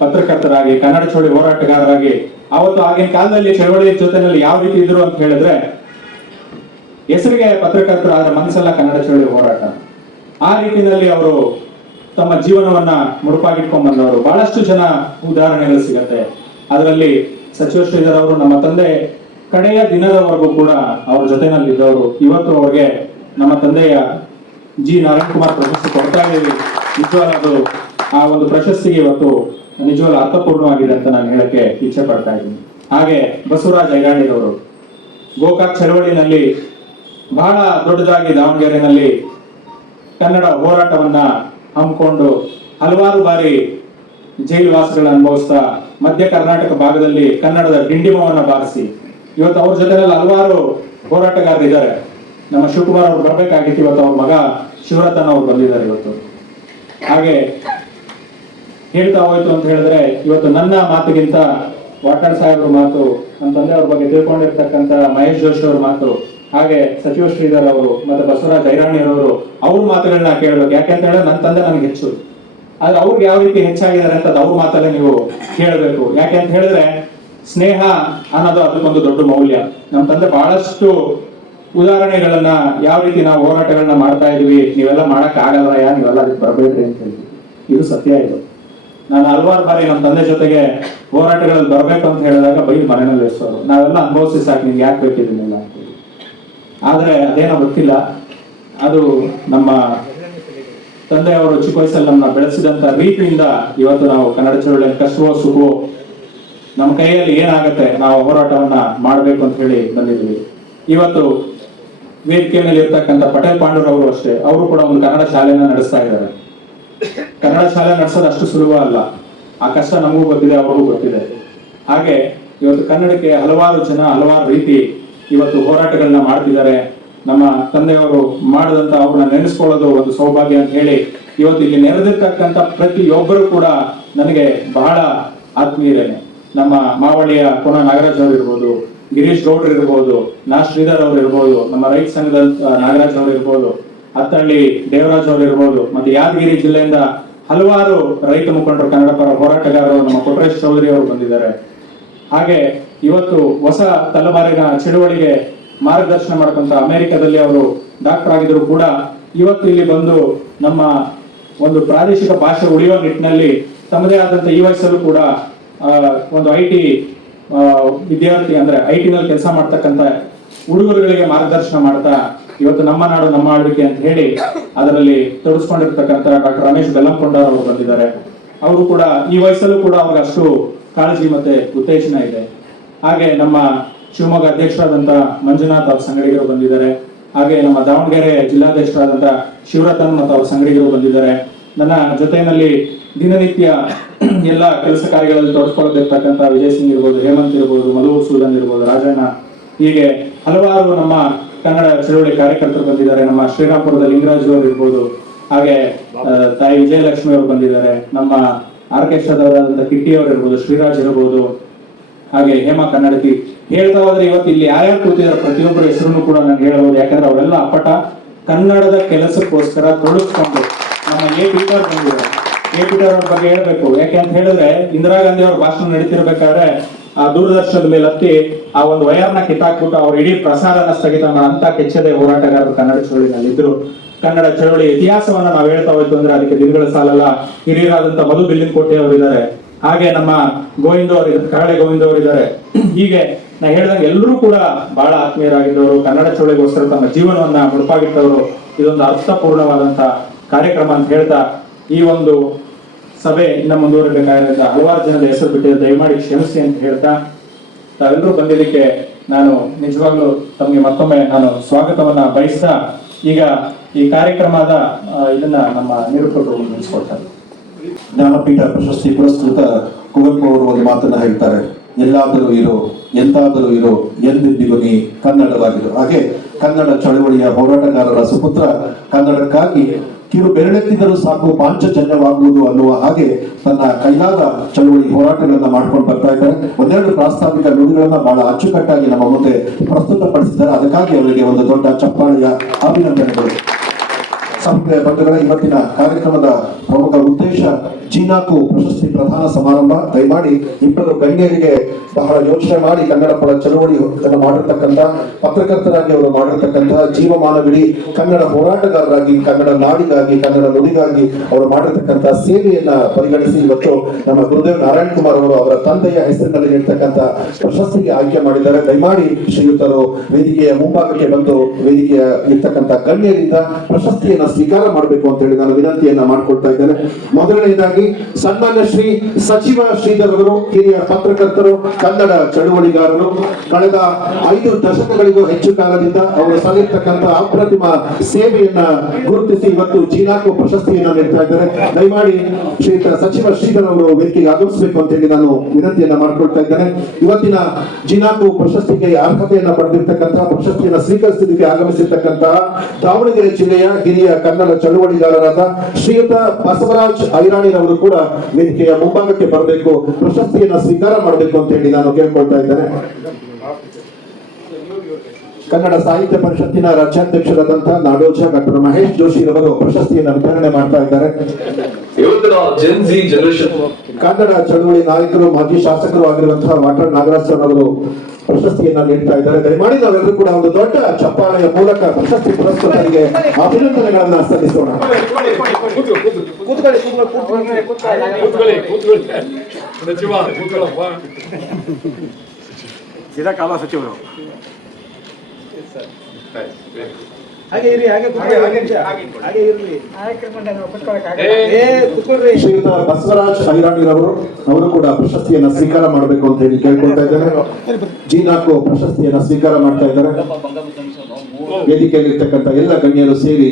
ಪತ್ರಕರ್ತರಾಗಿ ಕನ್ನಡ ಚಳವಳಿ ಹೋರಾಟಗಾರರಾಗಿ ಅವತ್ತು ಆಗಿನ ಕಾಲದಲ್ಲಿ ಚಳವಳಿ ಜೊತೆಯಲ್ಲಿ ಯಾವ ರೀತಿ ಇದ್ರು ಅಂತ ಹೇಳಿದ್ರೆ ಹೆಸರಿಗೆ ಪತ್ರಕರ್ತರು ಆದ್ರೆ ಮನಸ್ಸೆಲ್ಲ ಕನ್ನಡ ಚಳವಳಿ ಹೋರಾಟ. ಆ ರೀತಿಯಲ್ಲಿ ಅವರು ತಮ್ಮ ಜೀವನವನ್ನ ಮುಡುಪಾಗಿಟ್ಕೊಂಡ್ ಬಂದವರು. ಬಹಳಷ್ಟು ಜನ ಉದಾಹರಣೆಗಳು ಸಿಗತ್ತೆ. ಅದರಲ್ಲಿ ಸಚಿವ ಶ್ರೀಧರ್ ಅವರು ನಮ್ಮ ತಂದೆ ಕಡೆಯ ದಿನದವರೆಗೂ ಕೂಡ ಅವ್ರ ಜೊತೆನಲ್ಲಿದ್ದವರು. ಇವತ್ತು ಅವ್ರಿಗೆ ನಮ್ಮ ತಂದೆಯ ಜಿ ನಾರಾಯಣ್ ಕುಮಾರ್ ಪ್ರಶಸ್ತಿ ಕೊಡ್ತಾ ಇದ್ದೀವಿ. ನಿಜವಾದ ಅದು ಆ ಒಂದು ಪ್ರಶಸ್ತಿಗೆ ಇವತ್ತು ನಿಜವಾದ ಅರ್ಥಪೂರ್ಣವಾಗಿದೆ ಅಂತ ನಾನು ಹೇಳಕ್ಕೆ ಇಚ್ಛೆ ಪಡ್ತಾ ಇದ್ದೀನಿ. ಹಾಗೆ ಬಸವರಾಜ್ ಐರಾಣಿರವರು ಗೋಕಾಕ್ ಚಳವಳಿನಲ್ಲಿ ಬಹಳ ದೊಡ್ಡದಾಗಿ ದಾವಣಗೆರೆನಲ್ಲಿ ಕನ್ನಡ ಹೋರಾಟವನ್ನ ಹಮ್ಮಿಕೊಂಡು ಹಲವಾರು ಬಾರಿ ಜೈಲು ವಾಸಗಳನ್ನ ಅನುಭವಿಸ್ತಾ ಮಧ್ಯ ಕರ್ನಾಟಕ ಭಾಗದಲ್ಲಿ ಕನ್ನಡದ ಡಿಂಡಿಮವನ್ನ ಬಾರಿಸಿ ಇವತ್ತು ಅವ್ರ ಜೊತೆನಲ್ಲಿ ಹಲವಾರು ಹೋರಾಟಗಾರರು ಇದ್ದಾರೆ. ನಮ್ಮ ಶಿವಕುಮಾರ್ ಅವ್ರು ಬರ್ಬೇಕಾಗಿತ್ತು, ಇವತ್ತು ಅವ್ರ ಮಗ ಶಿವರತನ್ ಅವ್ರು ಬಂದಿದ್ದಾರೆ ಇವತ್ತು. ಹಾಗೆ ಹೇಳ್ತಾ ಹೋಯ್ತು ಅಂತ ಹೇಳಿದ್ರೆ ಇವತ್ತು ನನ್ನ ಮಾತಿಗಿಂತ ವಾಟಾಳ್ ಸಾಹೇಬ್ರ ಮಾತು, ನನ್ನ ತಂದೆ ಅವ್ರ ಬಗ್ಗೆ ತಿಳ್ಕೊಂಡಿರ್ತಕ್ಕಂಥ ಮಹೇಶ್ ಜೋಶಿ ಅವ್ರ ಮಾತು, ಹಾಗೆ ಸಚಿವ ಶ್ರೀಧರ್ ಅವರು ಮತ್ತೆ ಬಸವರಾಜ್ ಐರಾಣಿಯವರು ಅವ್ರ ಮಾತುಗಳನ್ನ ಕೇಳಬೇಕು. ಯಾಕೆಂತ ಹೇಳಿದ್ರೆ ನನ್ನ ತಂದೆ ನನಗೆ ಹೆಚ್ಚು, ಆದ್ರೆ ಅವ್ರಿಗೆ ಯಾವ ರೀತಿ ಹೆಚ್ಚಾಗಿದ್ದಾರೆ ಅಂತ ಅವ್ರ ಮಾತಲ್ಲೇ ನೀವು ಕೇಳಬೇಕು. ಯಾಕೆ ಅಂತ ಹೇಳಿದ್ರೆ ಸ್ನೇಹ ಅನ್ನೋದು ಅದಕ್ಕೊಂದು ದೊಡ್ಡ ಮೌಲ್ಯ. ನಮ್ಮ ತಂದೆ ಬಹಳಷ್ಟು ಉದಾಹರಣೆಗಳನ್ನ ಯಾವ ರೀತಿ ನಾವು ಹೋರಾಟಗಳನ್ನ ಮಾಡ್ತಾ ಇದೀವಿ, ನೀವೆಲ್ಲ ಮಾಡಕ್ ಆಗಲ್ಲ, ನೀವೆಲ್ಲ ಅದಕ್ಕೆ ಬರಬೇಡ್ರಿ ಅಂತ ಹೇಳಿ. ಇದು ಸತ್ಯ. ಇದು ನಾನು ಹಲವಾರು ಬಾರಿ ನಮ್ಮ ತಂದೆ ಜೊತೆಗೆ ಹೋರಾಟಗಳಲ್ಲಿ ಬರ್ಬೇಕು ಅಂತ ಹೇಳಿದಾಗ ಬೈದು ಮನೆಯಲ್ಲಿ ಇರಿಸೋರು, ನಾವೆಲ್ಲ ಅನುಭವಿಸಿ ಸಾಕು, ನಿಮ್ಗೆ ಯಾಕೆ ಬೇಕಿದ್ದೀನಿಲ್ಲ ಅಂತ ಹೇಳಿ. ಆದ್ರೆ ಅದೇನೋ ಗೊತ್ತಿಲ್ಲ, ಅದು ನಮ್ಮ ತಂದೆಯವರು ಚಿಕ್ಕ ವಯಸ್ಸಲ್ಲಿ ನಮ್ಮನ್ನ ಬೆಳೆಸಿದಂತ ರೀತಿಯಿಂದ ಇವತ್ತು ನಾವು ಕನ್ನಡ ಚಳವಳಿಯಲ್ಲಿ ಕಷ್ಟವೋ ಸುಖವೋ ನಮ್ಮ ಕೈಯಲ್ಲಿ ಏನಾಗತ್ತೆ ನಾವು ಹೋರಾಟವನ್ನ ಮಾಡಬೇಕು ಅಂತ ಹೇಳಿ ಬಂದಿದ್ವಿ. ಇವತ್ತು ವೇದಿಕೆ ಮೇಲೆ ಇರ್ತಕ್ಕಂಥ ಪಟೇಲ್ ಪಾಂಡೂರವರು ಅಷ್ಟೇ, ಅವರು ಕೂಡ ಒಂದು ಕನ್ನಡ ಶಾಲೆಯನ್ನ ನಡೆಸ್ತಾ ಇದ್ದಾರೆ. ಕನ್ನಡ ಶಾಲೆ ನಡೆಸೋದು ಅಷ್ಟು ಸುಲಭ ಅಲ್ಲ, ಆ ಕಷ್ಟ ನಮಗೂ ಗೊತ್ತಿದೆ, ಅವ್ರಿಗೂ ಗೊತ್ತಿದೆ. ಹಾಗೆ ಇವತ್ತು ಕನ್ನಡಕ್ಕೆ ಹಲವಾರು ಜನ ಹಲವಾರು ರೀತಿ ಇವತ್ತು ಹೋರಾಟಗಳನ್ನ ಮಾಡ್ತಿದ್ದಾರೆ. ನಮ್ಮ ತಂದೆಯವರು ಮಾಡಿದಂತ ಅವ್ರನ್ನ ನೆನೆಸ್ಕೊಳ್ಳೋದು ಒಂದು ಸೌಭಾಗ್ಯ ಅಂತ ಹೇಳಿ ಇವತ್ತು ಇಲ್ಲಿ ನೆರೆದಿರ್ತಕ್ಕಂಥ ಪ್ರತಿಯೊಬ್ಬರು ಕೂಡ ನನಗೆ ಬಹಳ ಆತ್ಮೀಯರೇನೆ. ನಮ್ಮ ಮಾವಳಿಯ ಪುನ ನಾಗರಾಜ್ ಅವರು ಇರ್ಬೋದು, ಗಿರೀಶ್ ಗೌಡ್ರು ಇರ್ಬೋದು, ಶ್ರೀಧರ್ ಅವರು ಇರ್ಬೋದು, ನಮ್ಮ ರೈತ ಸಂಘದ ನಾಗರಾಜ್ ಅವರು ಇರ್ಬೋದು, ಅತ್ತಳ್ಳಿ ದೇವರಾಜ್ ಅವರು ಇರ್ಬೋದು, ಮತ್ತೆ ಯಾದಗಿರಿ ಜಿಲ್ಲೆಯಿಂದ ಹಲವಾರು ರೈತ ಮುಖಂಡರು ಕನ್ನಡ ಪರ ಹೋರಾಟಗಾರರು ನಮ್ಮ ಕೊಟ್ರೇಶ್ ಚೌಧರಿ ಅವರು ಬಂದಿದ್ದಾರೆ. ಹಾಗೆ ಇವತ್ತು ಹೊಸ ತಲೆಮಾರಿನ ಚಳುವಳಿಗೆ ಮಾರ್ಗದರ್ಶನ ಮಾಡಕ್ಕಂತ ಅಮೆರಿಕದಲ್ಲಿ ಅವರು ಡಾಕ್ಟರ್ ಆಗಿದ್ರು ಕೂಡ ಇವತ್ತು ಇಲ್ಲಿ ಬಂದು ನಮ್ಮ ಒಂದು ಪ್ರಾದೇಶಿಕ ಭಾಷೆ ಉಳಿಯುವ ನಿಟ್ಟಿನಲ್ಲಿ ತಮ್ಮದೇ ಆದಂತ ಈ ವಯಸ್ಸಲ್ಲೂ ಕೂಡ ಒಂದು IT ವಿದ್ಯಾರ್ಥಿ ಅಂದ್ರೆ IT ನಲ್ಲಿ ಕೆಲಸ ಮಾಡ್ತಕ್ಕಂಥ ಹುಡುಗರುಗಳಿಗೆ ಮಾರ್ಗದರ್ಶನ ಮಾಡ್ತಾ ಇವತ್ತು ನಮ್ಮ ನಾಡು ನಮ್ಮ ಆಳ್ವಿಕೆ ಅಂತ ಹೇಳಿ ಅದರಲ್ಲಿ ತೊಡಗಿಸ್ಕೊಂಡಿರ್ತಕ್ಕಂಥ ಡಾಕ್ಟರ್ ರಮೇಶ್ ಬೆಲ್ಲಂಕೊಂಡಾರ್ ಅವರು ಬಂದಿದ್ದಾರೆ. ಅವರು ಕೂಡ ಈ ವಯಸ್ಸಲ್ಲೂ ಕೂಡ ಅವ್ರಿಗೆ ಅಷ್ಟು ಕಾಳಜಿ ಮತ್ತೆ ಉತ್ತೇಜನ ಇದೆ. ಹಾಗೆ ನಮ್ಮ ಶಿವಮೊಗ್ಗ ಅಧ್ಯಕ್ಷರಾದಂತ ಮಂಜುನಾಥ್ ಅವ್ರ ಸಂಗಡಿಗರು ಬಂದಿದ್ದಾರೆ. ಹಾಗೆ ನಮ್ಮ ದಾವಣಗೆರೆ ಜಿಲ್ಲಾಧ್ಯಕ್ಷರಾದಂತ ಶಿವರತನ್ ಮತ್ತು ಅವ್ರ ಸಂಗಡಿಗರು ಬಂದಿದ್ದಾರೆ. ನನ್ನ ಜೊತೆಯಲ್ಲಿ ದಿನನಿತ್ಯ ಎಲ್ಲ ಕೆಲಸ ಕಾರ್ಯಗಳಲ್ಲಿ ತೊಡಗಿಸ್ಕೊಳ್ಳದಿರ್ತಕ್ಕಂಥ ವಿಜಯ್ ಸಿಂಗ್ ಇರ್ಬೋದು, ಹೇಮಂತ್ ಇರ್ಬೋದು, ಮಧುವೂರ್ ಸೂದನ್ ಇರ್ಬೋದು, ರಾಜಣ್ಣ, ಹೀಗೆ ಹಲವಾರು ನಮ್ಮ ಕನ್ನಡ ಚಳವಳಿ ಕಾರ್ಯಕರ್ತರು ಬಂದಿದ್ದಾರೆ. ನಮ್ಮ ಶ್ರೀರಾಮ್ಪುರದ ಲಿಂಗರಾಜ್ ಅವರು ಇರ್ಬೋದು, ಹಾಗೆ ತಾಯಿ ವಿಜಯಲಕ್ಷ್ಮಿ ಅವರು ಬಂದಿದ್ದಾರೆ. ನಮ್ಮ ಆರ್ಕೆಸ್ಟ್ರಾದವರಾದಂತ ಕಿಟ್ಟಿ ಅವರು ಇರ್ಬೋದು, ಶ್ರೀರಾಜ್ ಇರ್ಬೋದು, ಹಾಗೆ ಹೇಮಾ ಕನ್ನಡಕಿ. ಹೇಳ್ತಾ ಹೋದ್ರೆ ಇವತ್ತು ಇಲ್ಲಿ ಯಾರ್ಯಾರು ಕೂತಿದ್ದಾರೆ ಪ್ರತಿಯೊಬ್ಬರ ಹೆಸರನ್ನು ಕೂಡ ನಾನು ಹೇಳಬಹುದು. ಯಾಕಂದ್ರೆ ಅವರೆಲ್ಲ ಅಪ್ಪಟ ಕನ್ನಡದ ಕೆಲಸಕ್ಕೋಸ್ಕರ ತೊಡಗಿಸ್ಕೊಂಡು ನಮ್ಮ ಪೀಟರ್ ಬಂದಿದ್ದಾರೆ. ಪೀಟರ್ ಅವ್ರ ಬಗ್ಗೆ ಹೇಳ್ಬೇಕು. ಯಾಕೆ ಅಂತ ಹೇಳಿದ್ರೆ ಇಂದಿರಾ ಗಾಂಧಿ ಅವ್ರ ಭಾಷಣ ನಡೀತಿರ್ಬೇಕಾದ್ರೆ ಆ ದೂರದರ್ಶನದ ಮೇಲೆ ಹತ್ತಿ ಆ ಒಂದು ವಯರ್ನ ಕಿತ್ತಾಕ್ಬಿಟ್ಟು ಅವ್ರ ಇಡೀ ಪ್ರಸಾರನ ಸ್ಥಗಿತ ಅಂತ ಕೆಚ್ಚದೆ ಹೋರಾಟಗಾರರು ಕನ್ನಡ ಚಳವಳಿನಲ್ಲಿ ಇದ್ರು. ಕನ್ನಡ ಚಳವಳಿ ಇತಿಹಾಸವನ್ನ ನಾವು ಹೇಳ್ತಾ ಹೋಯ್ತು ಅಂದ್ರೆ ಅದಕ್ಕೆ ದಿನಗಳ ಸಾಲಲ್ಲ. ಹಿರಿಯರಾದಂತ ಮಧು ಬಿಲ್ಲಿನಕೋಟೆ ಅವರು ಇದ್ದಾರೆ. ಹಾಗೆ ನಮ್ಮ ಗೋವಿಂದ ಅವರು ಕರಳೆ ಗೋವಿಂದ ಅವರು ಇದ್ದಾರೆ. ಹೀಗೆ ನಾ ಹೇಳಿದಂಗೆ ಎಲ್ಲರೂ ಕೂಡ ಬಹಳ ಆತ್ಮೀಯರಾಗಿದ್ದವರು, ಕನ್ನಡ ಚಳವಳಿಗೋಸ್ಕರ ತಮ್ಮ ಜೀವನವನ್ನ ಮುಡುಪಾಗಿಟ್ಟವರು. ಇದೊಂದು ಅರ್ಥಪೂರ್ಣವಾದಂತ ಕಾರ್ಯಕ್ರಮ ಅಂತ ಹೇಳ್ತಾ ಈ ಒಂದು ಸಭೆ ಇನ್ನ ಮುಂದುವರಿಬೇಕಾಗಿರೋದ್ರಿಂದ ಹಲವಾರು ಜನದ ಹೆಸರು ಬಿಟ್ಟಿದೆ, ದಯಮಾಡಿ ಕ್ಷಮಿಸಿ ಅಂತ ಹೇಳ್ತಾ ತಾವೆಲ್ಲರೂ ಬಂದಿದ್ದಕ್ಕೆ ನಾನು ನಿಜವಾಗ್ಲೂ ತಮಗೆ ಮತ್ತೊಮ್ಮೆ ನಾನು ಸ್ವಾಗತವನ್ನ ಬಯಸ್ತಾ ಈಗ ಈ ಕಾರ್ಯಕ್ರಮದ ಇದನ್ನ ನಮ್ಮ ನಿರೂಪಕರು ನಿಲ್ಲಿಸ್ಕೊಳ್ತಾರೆ. ಜ್ಞಾನಪೀಠ ಪ್ರಶಸ್ತಿ ಪುರಸ್ಕೃತ ಕುವೆಂಪು ಅವರು ಒಂದು ಮಾತನ್ನ ಹೇಳ್ತಾರೆ, ಎಲ್ಲಾದರೂ ಇರೋ ಎಂತಾದರೂ ಇರೋ ಎಂದೆಂದಿಗೂ ನೀ ಕನ್ನಡವಾಗಿರು. ಹಾಗೆ ಕನ್ನಡ ಚಳವಳಿಯ ಹೋರಾಟಗಾರರ ಸುಪುತ್ರ, ಕನ್ನಡಕ್ಕಾಗಿ ಕಿರು ಬೆರಳೆತ್ತಿದರೂ ಸಾಕು ಪಾಂಚಜನ್ಯವಾಗುವುದು ಅನ್ನುವ ಹಾಗೆ ತನ್ನ ಕೈಲಾದ ಚಳವಳಿ ಹೋರಾಟಗಳನ್ನ ಮಾಡ್ಕೊಂಡು ಬರ್ತಾ ಇದ್ದಾರೆ. ಒಂದೆರಡು ಪ್ರಾಸ್ತಾವಿಕ ನುಡಿಗಳನ್ನ ಬಹಳ ಅಚ್ಚುಕಟ್ಟಾಗಿ ನಮ್ಮ ಮುಂದೆ ಪ್ರಸ್ತುತಪಡಿಸಿದ್ದಾರೆ. ಅದಕ್ಕಾಗಿ ಅವರಿಗೆ ಒಂದು ದೊಡ್ಡ ಚಪ್ಪಾಳೆಯ ಅಭಿನಂದನೆಗಳು. ಸಂಸ್ಥೆಯ ಬಂಧುಗಳ ಇವತ್ತಿನ ಕಾರ್ಯಕ್ರಮದ ಪ್ರಮುಖ ಉದ್ದೇಶ ಜೀನಾಕು ಪ್ರಶಸ್ತಿ ಪ್ರದಾನ ಸಮಾರಂಭ. ದಯಮಾಡಿ ಇಬ್ಬರು ಗಣ್ಯರಿಗೆ ಬಹಳ ಯೋಚನೆ ಮಾಡಿ ಕನ್ನಡ ಪರ ಚಳವಳಿ ಮಾಡಿರ್ತಕ್ಕಂಥ ಪತ್ರಕರ್ತರಾಗಿ ಅವರು ಮಾಡಿರ್ತಕ್ಕಂತಹ ಜೀವಮಾನವಿಡೀ ಕನ್ನಡ ಹೋರಾಟಗಾರರಾಗಿ, ಕನ್ನಡ ನಾಡಿಗಾಗಿ, ಕನ್ನಡ ನುಡಿಗಾಗಿ ಅವರು ಮಾಡಿರ್ತಕ್ಕಂಥ ಸೇವೆಯನ್ನ ಪರಿಗಣಿಸಿ ಇವತ್ತು ನಮ್ಮ ಗುರುದೇವ್ ನಾರಾಯಣ್ ಕುಮಾರ್ ಅವರು ಅವರ ತಂದೆಯ ಹೆಸರಿನಲ್ಲಿ ನೀಡ್ತಕ್ಕಂಥ ಪ್ರಶಸ್ತಿಗೆ ಆಯ್ಕೆ ಮಾಡಿದ್ದಾರೆ. ದಯಮಾಡಿ ಶ್ರೀಯುತರು ವೇದಿಕೆಯ ಮುಂಭಾಗಕ್ಕೆ ಬಂದು ವೇದಿಕೆಯ ಇರ್ತಕ್ಕಂಥ ಗಣ್ಯರಿಂದ ಪ್ರಶಸ್ತಿಯನ್ನ ಸ್ವೀಕಾರ ಮಾಡಬೇಕು ಅಂತ ಹೇಳಿ ನಾನು ವಿನಂತಿಯನ್ನ ಮಾಡ್ಕೊಳ್ತಾ ಇದ್ದೇನೆ. ಮೊದಲನೇದಾಗಿ ಸನ್ಮಾನ್ಯ ಶ್ರೀ ಸಚಿವ ಶ್ರೀಧರ್ ಅವರು ಹಿರಿಯ ಪತ್ರಕರ್ತರು, ಕನ್ನಡ ಚಳುವಳಿಗಾರರು. ಕಳೆದ 5 ದಶಕಗಳಿಗೂ ಹೆಚ್ಚು ಕಾಲದಿಂದ ಅವರು ಸಲ್ಲಿರ್ತಕ್ಕಂಥ ಅಪ್ರತಿಮ ಸೇವೆಯನ್ನ ಗುರುತಿಸಿ ಇವತ್ತು ಜೀನಾಕು ಪ್ರಶಸ್ತಿಯನ್ನ ನೀಡ್ತಾ ಇದ್ದಾರೆ. ದಯಮಾಡಿ ಶ್ರೀಯುತ ಸಚಿವ ಶ್ರೀಧರ್ ಅವರು ವೇದಿಕೆಗೆ ಆಗಮಿಸಬೇಕು ಅಂತ ಹೇಳಿ ನಾನು ವಿನಂತಿಯನ್ನ ಮಾಡ್ಕೊಳ್ತಾ ಇದ್ದೇನೆ. ಇವತ್ತಿನ ಜೀನಾಕು ಪ್ರಶಸ್ತಿಗೆ ಅರ್ಹತೆಯನ್ನ ಪಡೆದಿರ್ತಕ್ಕಂಥ, ಪ್ರಶಸ್ತಿಯನ್ನ ಸ್ವೀಕರಿಸಲಿಕ್ಕೆ ಆಗಮಿಸಿರ್ತಕ್ಕಂತಹ ದಾವಣಗೆರೆ ಜಿಲ್ಲೆಯ ಹಿರಿಯ ಕನ್ನಡ ಚಳುವಳಿಗಾರರಾದ ಶ್ರೀಯುತ ಬಸವರಾಜ್ ಐರಾಣಿರವರು ಕೂಡ ವೇದಿಕೆಯ ಮುಂಭಾಗಕ್ಕೆ ಬರಬೇಕು, ಪ್ರಶಸ್ತಿಯನ್ನ ಸ್ವೀಕಾರ ಮಾಡಬೇಕು ಅಂತ ಹೇಳಿ ನಾನು ಕೇಳ್ಕೊಳ್ತಾ ಇದ್ದೇನೆ. ಕನ್ನಡ ಸಾಹಿತ್ಯ ಪರಿಷತ್ತಿನ ರಾಜ್ಯಾಧ್ಯಕ್ಷರಾದಂತಹ ನಾಡೋಜ ಡಾಕ್ಟರ್ ಮಹೇಶ್ ಜೋಶಿ ರವರು ಪ್ರಶಸ್ತಿಯನ್ನ ವಿತರಣೆ ಮಾಡ್ತಾ ಇದ್ದಾರೆ. ಕನ್ನಡ ಚಳುವಳಿ ನಾಯಕರು, ಮಾಜಿ ಶಾಸಕರು ಆಗಿರುವಂತಹ ವಾಟಾಳ್ ನಾಗರಾಜ್ ಸರ್ ಅವರು ಪ್ರಶಸ್ತಿಯನ್ನ ನೀಡ್ತಾ ಇದ್ದಾರೆ. ದಯಮಾಡಿ ನಾವೆಲ್ಲರೂ ಕೂಡ ಒಂದು ದೊಡ್ಡ ಚಪ್ಪಾಳೆಯ ಮೂಲಕ ಪ್ರಶಸ್ತಿ ಪುರಸ್ಕೃತರಿಗೆ ಅಭಿನಂದನೆಗಳನ್ನ ಸಲ್ಲಿಸೋಣ. ಸಚಿವರು ಹಾಗೆ ಇರಿ, ಹಾಗೆ ಇರ್ಲಿ. ಶ್ರೀಯುತ ಬಸವರಾಜ್ ಐರಾಣಿರವರು ಅವರು ಕೂಡ ಪ್ರಶಸ್ತಿಯನ್ನ ಸ್ವೀಕಾರ ಮಾಡಬೇಕು ಅಂತ ಹೇಳಿ ಕೇಳ್ಕೊಳ್ತಾ ಇದ್ದಾರೆ. ಜೀನಾಕು ಪ್ರಶಸ್ತಿಯನ್ನ ಸ್ವೀಕಾರ ಮಾಡ್ತಾ ಇದ್ದಾರೆ. ವೇದಿಕೆಯಲ್ಲಿರ್ತಕ್ಕಂಥ ಎಲ್ಲ ಗಣ್ಯರು ಸೇರಿ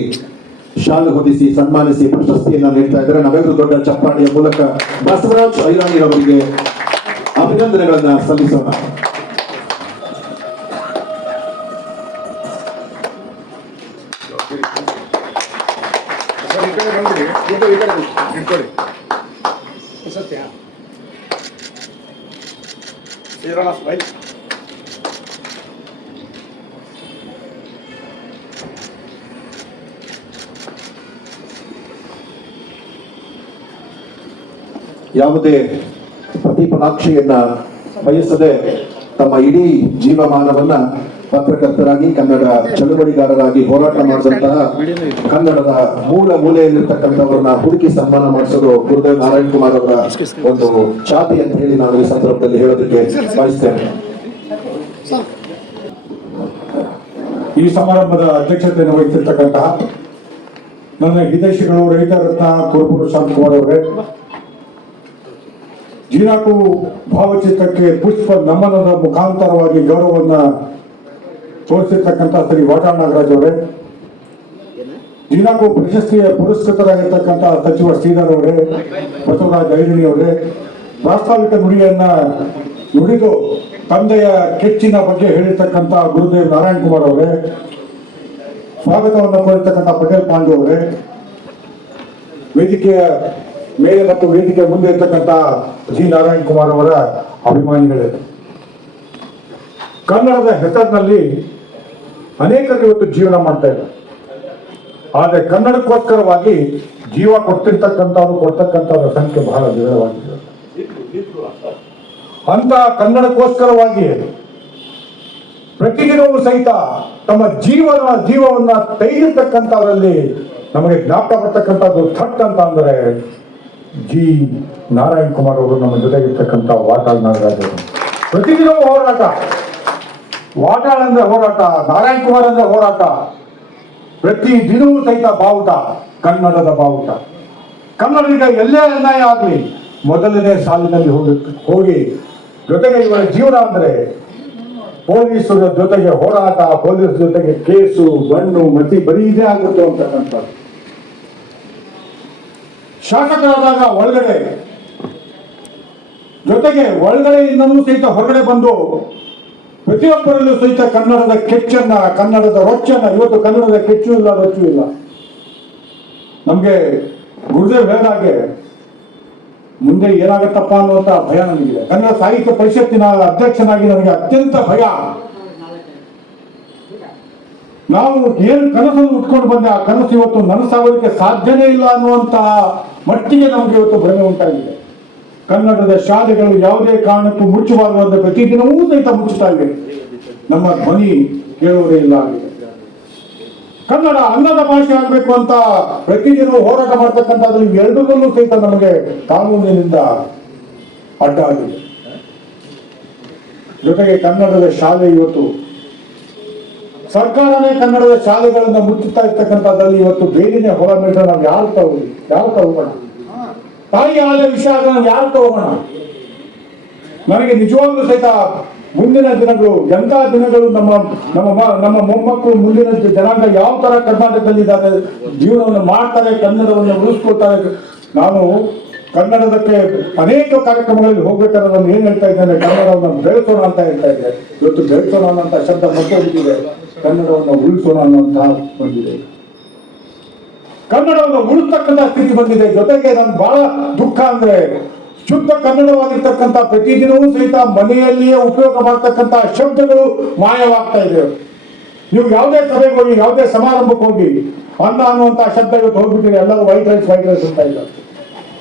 ಶಾಲು ಹೊದಿಸಿ ಸನ್ಮಾನಿಸಿ ಪ್ರಶಸ್ತಿಯನ್ನ ನೀಡ್ತಾ ಇದ್ದಾರೆ. ನಾವೆಲ್ಲರೂ ದೊಡ್ಡ ಚಪ್ಪಾಳೆಯ ಮೂಲಕ ಬಸವರಾಜ್ ಐರಾಣಿರವರಿಗೆ ಅಭಿನಂದನೆಗಳನ್ನ ಸಲ್ಲಿಸೋಣ. ಯಾವುದೇ ಪ್ರತಿಫಲಾಕ್ಷೆಯನ್ನ ಬಯಸದೆ ತಮ್ಮ ಇಡೀ ಜೀವಮಾನವನ್ನ ಪತ್ರಕರ್ತರಾಗಿ, ಕನ್ನಡ ಚಳುವಳಿಗಾರರಾಗಿ ಹೋರಾಟ ಮಾಡಿದಂತಹ ಕನ್ನಡದ ಮೂಲ ಮೂಲೆಯಲ್ಲಿರ್ತಕ್ಕಂಥವ್ರನ್ನ ಹುಡುಕಿ ಸನ್ಮಾನ ಮಾಡಿಸೋದು ಗುರುದೇವ್ ನಾರಾಯಣ್ ಕುಮಾರ್ ಅವರ ಒಂದು ಛಾತಿ ಅಂತ ಹೇಳಿ ನಾನು ಈ ಸಂದರ್ಭದಲ್ಲಿ ಹೇಳೋದಕ್ಕೆ ಬಯಸ್ತೇನೆ. ಈ ಸಮಾರಂಭದ ಅಧ್ಯಕ್ಷತೆಯನ್ನು ವಹಿಸಿರ್ತಕ್ಕಂತಹ ನನ್ನ ಹಿತೈಷಿಗಳು ರೈತ ರತ್ನ ಕುರುಬೂರು ಶಾಂತಕುಮಾರ್ ಅವರೇ, ಜೀನಾಕು ಭಾವಚಿತ್ರಕ್ಕೆ ಪುಷ್ಪ ನಮನದ ಮುಖಾಂತರವಾಗಿ ಗೌರವವನ್ನ ತೋರಿಸಿರ್ತಕ್ಕಂಥ ಶ್ರೀ ವಾಟಾಳ್ ನಾಗರಾಜ್ ಅವರೇ, ಜೀನಾಕು ಪ್ರಶಸ್ತಿಯ ಪುರಸ್ಕೃತರಾಗಿರ್ತಕ್ಕಂಥ ಸಚಿವ ಶ್ರೀಧರ್ ಅವರೇ, ಬಸವರಾಜ್ ಐರಣಿ ಅವರೇ, ಪ್ರಾಸ್ತಾವಿಕ ನುಡಿಯನ್ನ ನುಡಿದು ತಂದೆಯ ಕೆಚ್ಚಿನ ಬಗ್ಗೆ ಹೇಳಿರ್ತಕ್ಕಂಥ ಗುರುದೇವ್ ನಾರಾಯಣ್ ಕುಮಾರ್ ಅವರೇ, ಸ್ವಾಗತವನ್ನು ಕೋರಿರ್ತಕ್ಕಂಥ ಪಟೇಲ್ ಪಾಂಡು ಅವರೇ, ವೇದಿಕೆಯ ಮೇಲೆ ಮತ್ತು ವೇದಿಕೆ ಮುಂದೆ ಇರ್ತಕ್ಕಂಥ ಜಿ ನಾರಾಯಣ್ ಕುಮಾರ್ ಅವರ ಅಭಿಮಾನಿಗಳೇ, ಕನ್ನಡದ ಹೆಸರಿನಲ್ಲಿ ಅನೇಕರು ಇವತ್ತು ಜೀವನ ಮಾಡ್ತಾ ಇದ್ದಾರೆ. ಆದರೆ ಕನ್ನಡಕ್ಕೋಸ್ಕರವಾಗಿ ಜೀವ ಕೊಡ್ತಕ್ಕಂಥವ್ರ ಸಂಖ್ಯೆ ಬಹಳ ವಿರಳವಾಗಿದೆ. ಅಂತ ಕನ್ನಡಕ್ಕೋಸ್ಕರವಾಗಿ ಪ್ರತಿದಿನವೂ ಸಹಿತ ತಮ್ಮ ಜೀವವನ್ನ ತೆಗೆದಿರ್ತಕ್ಕಂಥವರಲ್ಲಿ ನಮಗೆ ಜ್ಞಾಪಕ ಬರ್ತಕ್ಕಂಥದ್ದು ಥಟ್ ಅಂತ ಅಂದ್ರೆ ಜಿ ನಾರಾಯಣ್ ಕುಮಾರ್ ಅವರು ನಮ್ಮ ಜೊತೆಗಿರ್ತಕ್ಕಂಥ ವಾಟಾಳ್ ನಾಗರಾಜ್ ಅವರು. ಪ್ರತಿದಿನವೂ ಹೋರಾಟ, ವಾಟಾಳ್ ಅಂದ್ರೆ ಹೋರಾಟ, ನಾರಾಯಣ್ ಕುಮಾರ್ ಅಂದ್ರೆ ಹೋರಾಟ, ಪ್ರತಿ ದಿನವೂ ಸಹಿತ ಬಾವುಟ, ಕನ್ನಡದ ಬಾವುಟ. ಕನ್ನಡಿಗ ಎಲ್ಲೇ ಅನ್ಯಾಯ ಆಗಲಿ ಮೊದಲನೇ ಸಾಲಿನಲ್ಲಿ ಹೋಗಿ ಜೊತೆಗೆ ಇವರ ಜೀವನ ಅಂದ್ರೆ ಪೊಲೀಸರ ಜೊತೆಗೆ ಹೋರಾಟ, ಪೊಲೀಸ್ ಜೊತೆಗೆ ಕೇಸು, ಬಣ್ಣು ಮತಿ ಬರೀ ಇದೇ ಆಗುತ್ತೆ ಅಂತಕ್ಕಂಥದ್ದು. ಶಾಸಕರಾದಾಗ ಒಳಗಡೆ ಜೊತೆಗೆ ಒಳಗಡೆಯಿಂದಲೂ ಸಹಿತ ಹೊರಗಡೆ ಬಂದು ಪ್ರತಿಯೊಬ್ಬರಲ್ಲೂ ಸಹಿತ ಕನ್ನಡದ ಕೆಚ್ಚನ್ನ, ಕನ್ನಡದ ರೊಚ್ಚನ್ನ, ಇವತ್ತು ಕನ್ನಡದ ಕೆಚ್ಚು ಇಲ್ಲ, ರೊಚ್ಚು ಇಲ್ಲ. ನಮ್ಗೆ ಗುರುದೇವ್ ಹೇಳಿದಾಗೆ ಮುಂದೆ ಏನಾಗತ್ತಪ್ಪ ಅನ್ನುವಂತ ಭಯ ನನಗಿದೆ. ಕನ್ನಡ ಸಾಹಿತ್ಯ ಪರಿಷತ್ತಿನ ಅಧ್ಯಕ್ಷನಾಗಿ ನನಗೆ ಅತ್ಯಂತ ಭಯ. ನಾವು ಏನು ಕನಸನ್ನು ಉಟ್ಕೊಂಡು ಬಂದೆ, ಆ ಕನಸು ಇವತ್ತು ನನಸಾಗೋದಕ್ಕೆ ಸಾಧ್ಯನೇ ಇಲ್ಲ ಅನ್ನುವಂತಹ ಮಟ್ಟಿಗೆ ನಮಗೆ ಇವತ್ತು ಭ್ರಮೆ ಉಂಟಾಗಿದೆ. ಕನ್ನಡದ ಶಾಲೆಗಳು ಯಾವುದೇ ಕಾರಣಕ್ಕೂ ಮುಚ್ಚಬಾರದು ಅಂತ ಪ್ರತಿದಿನವೂ ಸಹಿತ ಮುಚ್ಚುತ್ತಾ ಇವೆ. ನಮ್ಮ ಧ್ವನಿ ಕೇಳುವುದೇ ಇಲ್ಲ ಆಗಿದೆ. ಕನ್ನಡ ಅನ್ನದ ಭಾಷೆ ಆಗಬೇಕು ಅಂತ ಪ್ರತಿದಿನ ಹೋರಾಟ ಮಾಡ್ತಕ್ಕಂಥದ್ದು ಎರಡರಲ್ಲೂ ಸಹಿತ ನಮಗೆ ಕಾನೂನಿನಿಂದ ಅಡ್ಡ ಆಗಿದೆ. ಜೊತೆಗೆ ಕನ್ನಡದ ಶಾಲೆ ಇವತ್ತು ಸರ್ಕಾರನೇ ಕನ್ನಡದ ಶಾಲೆಗಳನ್ನ ಮುಚ್ಚುತ್ತಾ ಇರ್ತಕ್ಕಂಥದ್ದಲ್ಲಿ ಇವತ್ತು ಬೇಗನೆ ಹೊರ ಮೇಲೆ ನಾವು ಯಾರು ತಗೋಣ? ತಾಯಿ ಆಲೆ ವಿಷಯ ನಾವು ಯಾರು ತಗೋಣ? ನನಗೆ ನಿಜವಾಗ್ಲೂ ಸಹಿತ ಮುಂದಿನ ದಿನಗಳು ಎಂಥ ದಿನಗಳು ನಮ್ಮ ಮೊಮ್ಮಕ್ಕಳು ಮುಂದಿನ ಜನಾಂಗ ಯಾವ ತರ ಕರ್ನಾಟಕದಲ್ಲಿ ಜೀವನವನ್ನು ಮಾಡ್ತಾರೆ, ಕನ್ನಡವನ್ನು ಉಳಿಸ್ಕೊಳ್ತಾರೆ. ನಾನು ಕನ್ನಡದಕ್ಕೆ ಅನೇಕ ಕಾರ್ಯಕ್ರಮಗಳಲ್ಲಿ ಹೋಗ್ಬೇಕಾದ್ರೆ ನಾನು ಏನ್ ಹೇಳ್ತಾ ಇದ್ದೇನೆ, ಕನ್ನಡವನ್ನು ಬೆಳೆಸೋಣ ಅಂತ ಹೇಳ್ತಾ ಇದ್ದೆ. ಇವತ್ತು ಬೆಳೆಸೋಣ ಅನ್ನೋಂಥ ಶಬ್ದ ಮತ್ತೆ ಬಂದಿದೆ, ಕನ್ನಡವನ್ನು ಉಳಿಸೋಣ ಅನ್ನೋಂಥ ಬಂದಿದೆ. ಕನ್ನಡವನ್ನು ಉಳಿಸ್ತಕ್ಕಂಥ ಸ್ಥಿತಿ ಬಂದಿದೆ. ಜೊತೆಗೆ ನನ್ಗೆ ಬಹಳ ದುಃಖ ಅಂದ್ರೆ ಶುದ್ಧ ಕನ್ನಡವಾಗಿರ್ತಕ್ಕಂಥ ಪ್ರತಿದಿನವೂ ಸಹಿತ ಮನೆಯಲ್ಲಿಯೇ ಉಪಯೋಗ ಮಾಡ್ತಕ್ಕಂಥ ಶಬ್ದಗಳು ಮಾಯವಾಗ್ತಾ ಇದೆ. ನೀವು ಯಾವುದೇ ಸಭೆಗೆ ಹೋಗಿ, ಯಾವುದೇ ಸಮಾರಂಭಕ್ಕೆ ಹೋಗಿ, ಅನ್ನ ಅನ್ನುವಂಥ ಶಬ್ದ ಇವತ್ತು ಹೋಗ್ಬಿಟ್ಟಿದೆ. ಎಲ್ಲರೂ ವೈಟ್ ರೈಸ್ ಅಂತ ಇದ್ದಾರೆ.